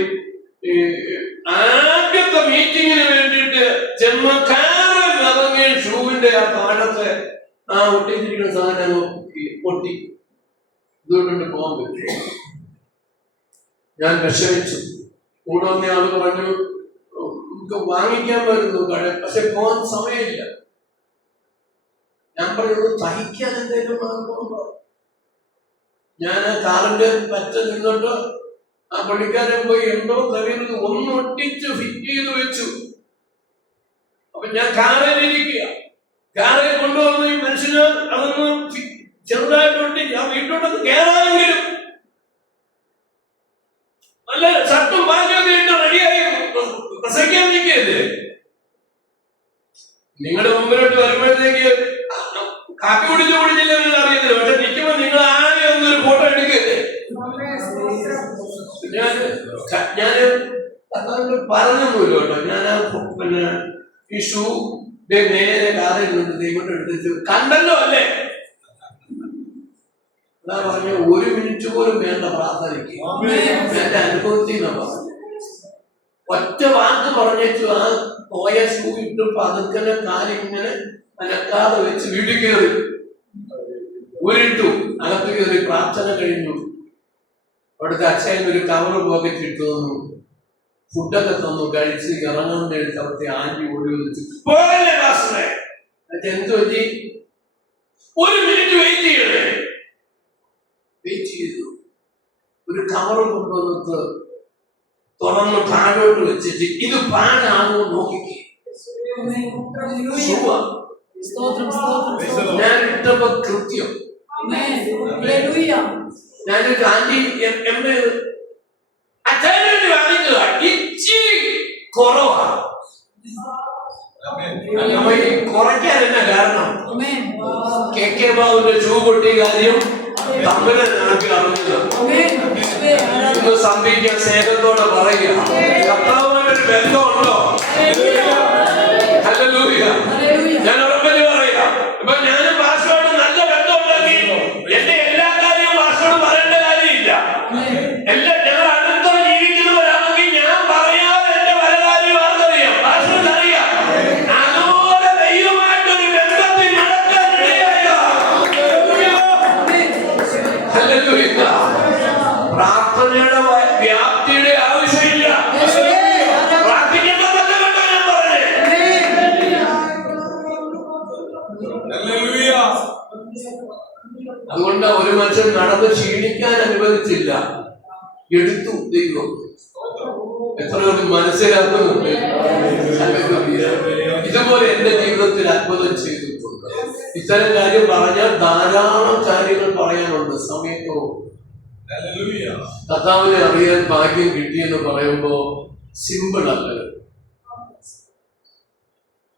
ആദ്യത്തെ മീറ്റിങ്ങിന് വേണ്ടിയിട്ട് ജന്മക്കാരൻ ഇറങ്ങിയ ഷൂവിന്റെ ആ താഴത്തെ ആ ഒട്ടിച്ചിരിക്കുന്ന സാധനം പൊട്ടി, ഇതുകൊണ്ട് പോകാൻ പറ്റും. ഞാൻ വിഷമിച്ചു. കൂടെ വന്ന ആള് പറഞ്ഞു, നമുക്ക് വാങ്ങിക്കാൻ വരുന്നു കട, പക്ഷെ പോകാൻ സമയമില്ല. ഞാൻ പറഞ്ഞത് തയ്ക്കാൻ എന്തെങ്കിലും വാങ്ങുമ്പോ ഞാൻ കാറിന്റെ പറ്റ നിന്നിട്ട് ആ പണിക്കാരൻ പോയി എന്തോ തരുന്നത് ഒന്നൊട്ടിച്ച് ഫിറ്റ് ചെയ്ത് വെച്ചു. അപ്പൊ ഞാൻ കാറിലിരിക്കുക, കാറിൽ കൊണ്ടുവന്ന് ഈ മനുഷ്യന് അതൊന്ന് ചെറുതായിട്ട് ഒട്ടിച്ച് ആ വീട്ടിലോട്ടൊന്ന് കയറാമെങ്കിലും നല്ല ഷർട്ടും പാൻറ്റൊക്കെ ഇട്ട് റെഡിയായി പ്രസംഗിക്കാൻ നിൽക്കല്ലേ. നിങ്ങളുടെ മുമ്പിലോട്ട് വരുമ്പോഴത്തേക്ക് കാപ്പി കുടിച്ചില്ല അറിയത്തില്ല, പക്ഷെ നിൽക്കുമ്പോ നിങ്ങൾ ആകെ ഒന്നൊരു ഫോട്ടോ എടുക്കല്ലേ. ഞാന് പറഞ്ഞൊന്നുമില്ല കേട്ടോ. ഞാൻ പിന്നെ ഈ ഷൂ നേരെ കാറിൽ നിന്ന് ഇങ്ങോട്ട് എടുത്തിട്ട് കണ്ടല്ലോ അല്ലേ. അതാ പറഞ്ഞ 1 മിനിറ്റ് പോലും വേണ്ട പ്രാർത്ഥനയ്ക്ക്. എന്റെ അനുഭവത്തിൽ പറഞ്ഞു, ഒറ്റ വാക്ക് പറഞ്ഞേച്ചു ആ പോയ ഷൂ ഇട്ട് പതുക്കനെ കാലിങ്ങനെ അനക്കാതെ വെച്ച് വീട്ടിൽ കയറി ഊരിട്ടു, അകത്ത് കയറി പ്രാർത്ഥന കഴിഞ്ഞു. അവിടുത്തെ അച്ഛൻ ഒരു കവർ പോക്കറ്റ് ഇട്ടു തന്നു, ഫുഡൊക്കെ തന്നു, കഴിച്ച് ഇറങ്ങാൻ വേണ്ടി അവിടുത്തെ ആന്റി ഓടി വന്നിട്ട് പോകല്ലേ ക്ലാസ്സിലെ. എന്ത് പറ്റി? 1 മിനിറ്റ് വെയിറ്റ് ചെയ്യണേ. വെയിറ്റ് ചെയ്തു. ഒരു കവർ കൊണ്ടുവന്നിട്ട് തുറന്ന് താഴോട്ട് വെച്ചിട്ട് ഇത് പാഴാണോ നോക്കിക്കേ. ഞാൻ ഇട്ടപ്പോ കൃത്യം. ഞാനൊരു ആന്റി എന്റെ അച്ഛനോട് വാങ്ങിച്ചതാ, ഇച്ചിരി കുറവാണ്. നമ്മ ഈ കുറയ്ക്കാൻ എന്നാ കാരണം? KK ബാബുവിന്റെ ഷൂ പൊട്ടിയ കാര്യം തമ്പുരാനാക്കി അറിഞ്ഞത് ഇന്ന് സംഭവിക്കാൻ സ്നേഹത്തോടെ പറയുക. കർത്താവുമായിട്ടൊരു ബന്ധമുണ്ടോ? ഹല്ലേലൂയ. ഞാൻ ഉറപ്പിച്ച് പറയാം, ഇപ്പൊ ഞാനും പാസ്റ്ററുമായിട്ട് നല്ല ബന്ധമുണ്ടെങ്കിൽ എന്റെ എല്ലാ കാര്യവും പാസ്റ്ററോട് പറയേണ്ട കാര്യമില്ല. എല്ലാം ഞങ്ങൾ അടുത്ത ജീവിക്കുന്നവരാണെങ്കിൽ ഞാൻ പറയാതെ എന്റെ പല കാര്യവും ആർക്കറിയാം? പാസ്റ്റർക്ക് അറിയാം. അതുപോലെ ദൈവമായിട്ടൊരു ബന്ധത്തിൽ നടക്കാൻ ഇടയായ പ്രാർത്ഥനയുടെ വ്യാപ്തിയുടെ ആവശ്യമില്ല. പ്രാർത്ഥിക്കേണ്ടതല്ല കേട്ടോ ഞാൻ പറഞ്ഞേ. അതുകൊണ്ട് ഒരു മനുഷ്യൻ നടന്ന് ക്ഷീണിക്കാൻ അനുവദിച്ചില്ല, എടുത്തു ദൈവം. എത്ര മനസ്സിലാക്കുന്നുണ്ട്? ഇതുപോലെ എന്റെ ജീവിതത്തിൽ അത്ഭുതം ചെയ്തിട്ടുണ്ട്. ഇത്തരം കാര്യം പറഞ്ഞാൽ ധാരാളം കാര്യങ്ങൾ പറയാനുണ്ട്, സമയത്തോട്. കർത്താവിനെ അറിയാൻ ഭാഗ്യം കിട്ടിയെന്ന് പറയുമ്പോ സിമ്പിൾ അല്ല.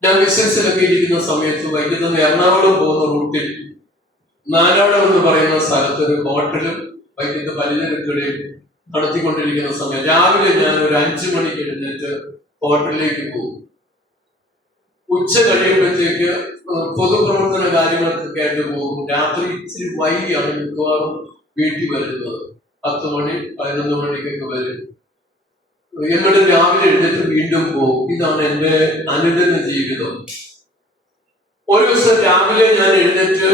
ഞാൻ ബിസിനസ്സിലൊക്കെ ഇരിക്കുന്ന സമയത്ത് വൈകുന്നേരം എറണാകുളം പോകുന്ന റൂട്ടിൽ നാലാടം എന്ന് പറയുന്ന സ്ഥലത്ത് ഒരു ഹോട്ടലും വൈകിട്ട് പലചരക്കടയും നടത്തിക്കൊണ്ടിരിക്കുന്ന സമയം രാവിലെ ഞാൻ ഒരു 5 മണിക്ക് എഴുന്നേറ്റ് ഹോട്ടലിലേക്ക് പോകും. ഉച്ച കഴിയുമ്പോഴത്തേക്ക് പൊതുപ്രവർത്തന കാര്യങ്ങൾക്കൊക്കെ ആയിട്ട് പോകും. രാത്രി ഇച്ചിരി വൈകിയാണ് മിക്കവാറും വീട്ടിൽ വരുന്നത്. 10 മണി 11 മണിക്കൊക്കെ വരും. എന്നിട്ട് രാവിലെ എഴുന്നേറ്റ് വീണ്ടും പോകും. ഇതാണ് എന്റെ അനുദിന ജീവിതം. ഒരു ദിവസം രാവിലെ ഞാൻ എഴുന്നേറ്റ്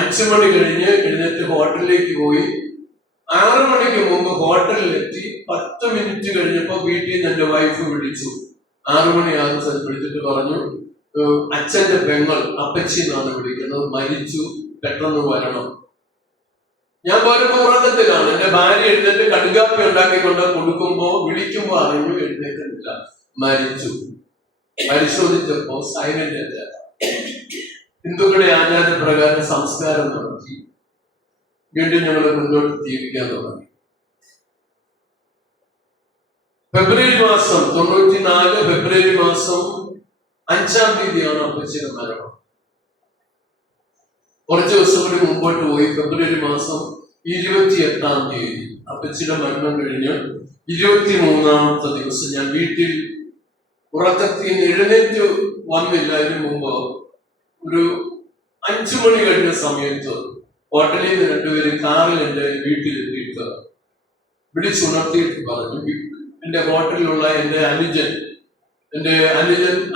5 മണി കഴിഞ്ഞ് എഴുന്നേറ്റ് ഹോട്ടലിലേക്ക് പോയി. 6 മണിക്ക് മുമ്പ് ഹോട്ടലിലെത്തി. 10 മിനിറ്റ് കഴിഞ്ഞപ്പോ വീട്ടിൽ നിന്ന് എന്റെ വൈഫ് വിളിച്ചു. 6 മണിയാകുന്ന സ്ഥലത്ത് വിളിച്ചിട്ട് പറഞ്ഞു, അച്ഛന്റെ പെങ്ങൾ അപ്പച്ചി എന്നാണ് വിളിക്കുന്നത്, മരിച്ചു, പെട്ടെന്ന് വരണം. ഞാൻ പോരുമ്പോ ഉറക്കത്തിലാണ്. എന്റെ ഭാര്യ എഴുന്നേറ്റ് കടുകാപ്പി ഉണ്ടാക്കിക്കൊണ്ട് കൊടുക്കുമ്പോ വിളിക്കുമ്പോ അറിഞ്ഞു എഴുന്നേക്കുന്നില്ല, മരിച്ചു. പരിശോധിച്ചപ്പോ സൈലന്റ് അല്ല. ഹിന്ദുക്കളുടെ ആചാരപ്രകാരം സംസ്കാരം നടത്തി. വീണ്ടും ഞങ്ങൾ മുന്നോട്ട് ജീവിക്കാൻ തുടങ്ങി. ഫെബ്രുവരി മാസം 94 ഫെബ്രുവരി മാസം 5-ാം തീയതിയാണ് അപ്പച്ചിയുടെ മരണം. കുറച്ച് ദിവസം കൂടി മുമ്പോട്ട് പോയി. ഫെബ്രുവരി മാസം 28-ാം തീയതി അപ്പച്ചിയുടെ മരണം കഴിഞ്ഞ് 23-ാമത്തെ ദിവസം ഞാൻ വീട്ടിൽ ഉറക്കത്തിൽ എഴുന്നേറ്റ് വന്നില്ല. അതിനു മുമ്പ് ഒരു 5 മണി കഴിഞ്ഞ സമയത്ത് ഹോട്ടലിൽ നിന്ന് 2 പേര് കാറിൽ എന്റെ വീട്ടിലെത്തിയിട്ട് വിളിച്ചുണർത്തിയിട്ട് പറഞ്ഞു, എന്റെ ഹോട്ടലിലുള്ള എന്റെ അനുജൻ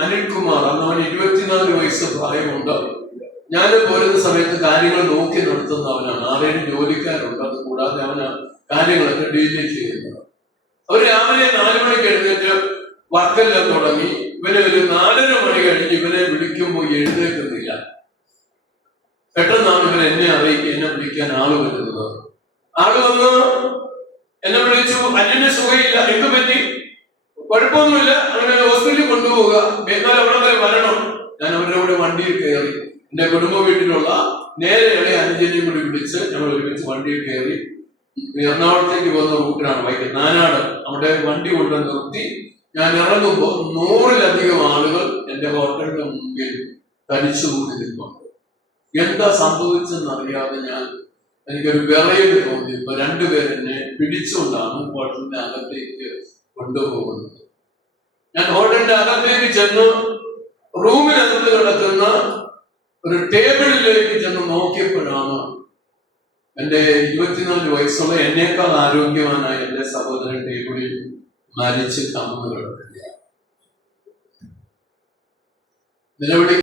അനിൽകുമാർ, അന്ന് അവന് 24 വയസ്സ് പ്രായമുണ്ട്. ഞാൻ പോരുന്ന സമയത്ത് കാര്യങ്ങൾ നോക്കി നടത്തുന്നവനാണ്. 6-7 ജോലിക്കാരുണ്ട്. അത് കൂടാതെ അവന് കാര്യങ്ങളൊക്കെ ഡീൽ ചെയ്യുന്നത്. അവർ രാവിലെ 4 മണിക്ക് എഴുന്നേറ്റ് വർക്കെല്ലാം തുടങ്ങി. ഇവനെ ഒരു 4:30 മണി കഴിഞ്ഞ് ഇവനെ വിളിക്കുമ്പോൾ എഴുന്നേൽക്കുന്നില്ല. പെട്ടെന്നാണ് ഇവൻ എന്നെ വിളിക്കാൻ ആള് വരുന്നത്. ആള് വന്ന് എന്നെ വിളിച്ചു, അന്യന്റെ സുഖമില്ല, എന്ത് പറ്റി? കുഴപ്പമൊന്നുമില്ല, അങ്ങനെ ഹോസ്പിറ്റലിൽ കൊണ്ടുപോവുക, എന്നാൽ അവിടെ വരെ വരണം. ഞാൻ അവരുടെ കൂടെ വണ്ടിയിൽ കയറി. എന്റെ കുടുംബ വീട്ടിലുള്ള നേരെയുള്ള അനുജനെയും കൂടി വിളിച്ച് ഞങ്ങൾ ഒരുമിച്ച് വണ്ടിയിൽ കയറി എറണാകുളത്തേക്ക് പോകുന്ന റൂട്ടിലാണ്. വൈകിട്ട് നാനാട് അവിടെ വണ്ടി കൊണ്ട് നിർത്തി. ഞാൻ ഇറങ്ങുമ്പോൾ 100-ലധികം ആളുകൾ എന്റെ ഹോട്ടലിന്റെ മുമ്പിൽ തനിച്ചുകൂടി നിൽക്കുന്നുണ്ട്. എന്താ സംഭവിച്ചെന്നറിയാതെ എനിക്കൊരു വിറയൽ തോന്നി. ഇപ്പൊ 2 പേർ എന്നെ പിടിച്ചുകൊണ്ടാണ് ഹോട്ടലിന്റെ അകത്തേക്ക് കൊണ്ടുപോകുന്നത്. ഞാൻ ഹോട്ടലിന്റെ അകത്തേക്ക് ചെന്ന് റൂമിനകത്ത് കിടക്കുന്ന ഒരു ടേബിളിലേക്ക് ചെന്ന് നോക്കിയപ്പോഴാണ് എന്റെ 24 വയസ്സുള്ള എന്നേക്കാൾ ആരോഗ്യവാനായ എന്റെ സഹോദരൻ ടേബിളിൽ മരിച്ച് കടന്നു കിടക്കുകയാണ്. നിലവിളി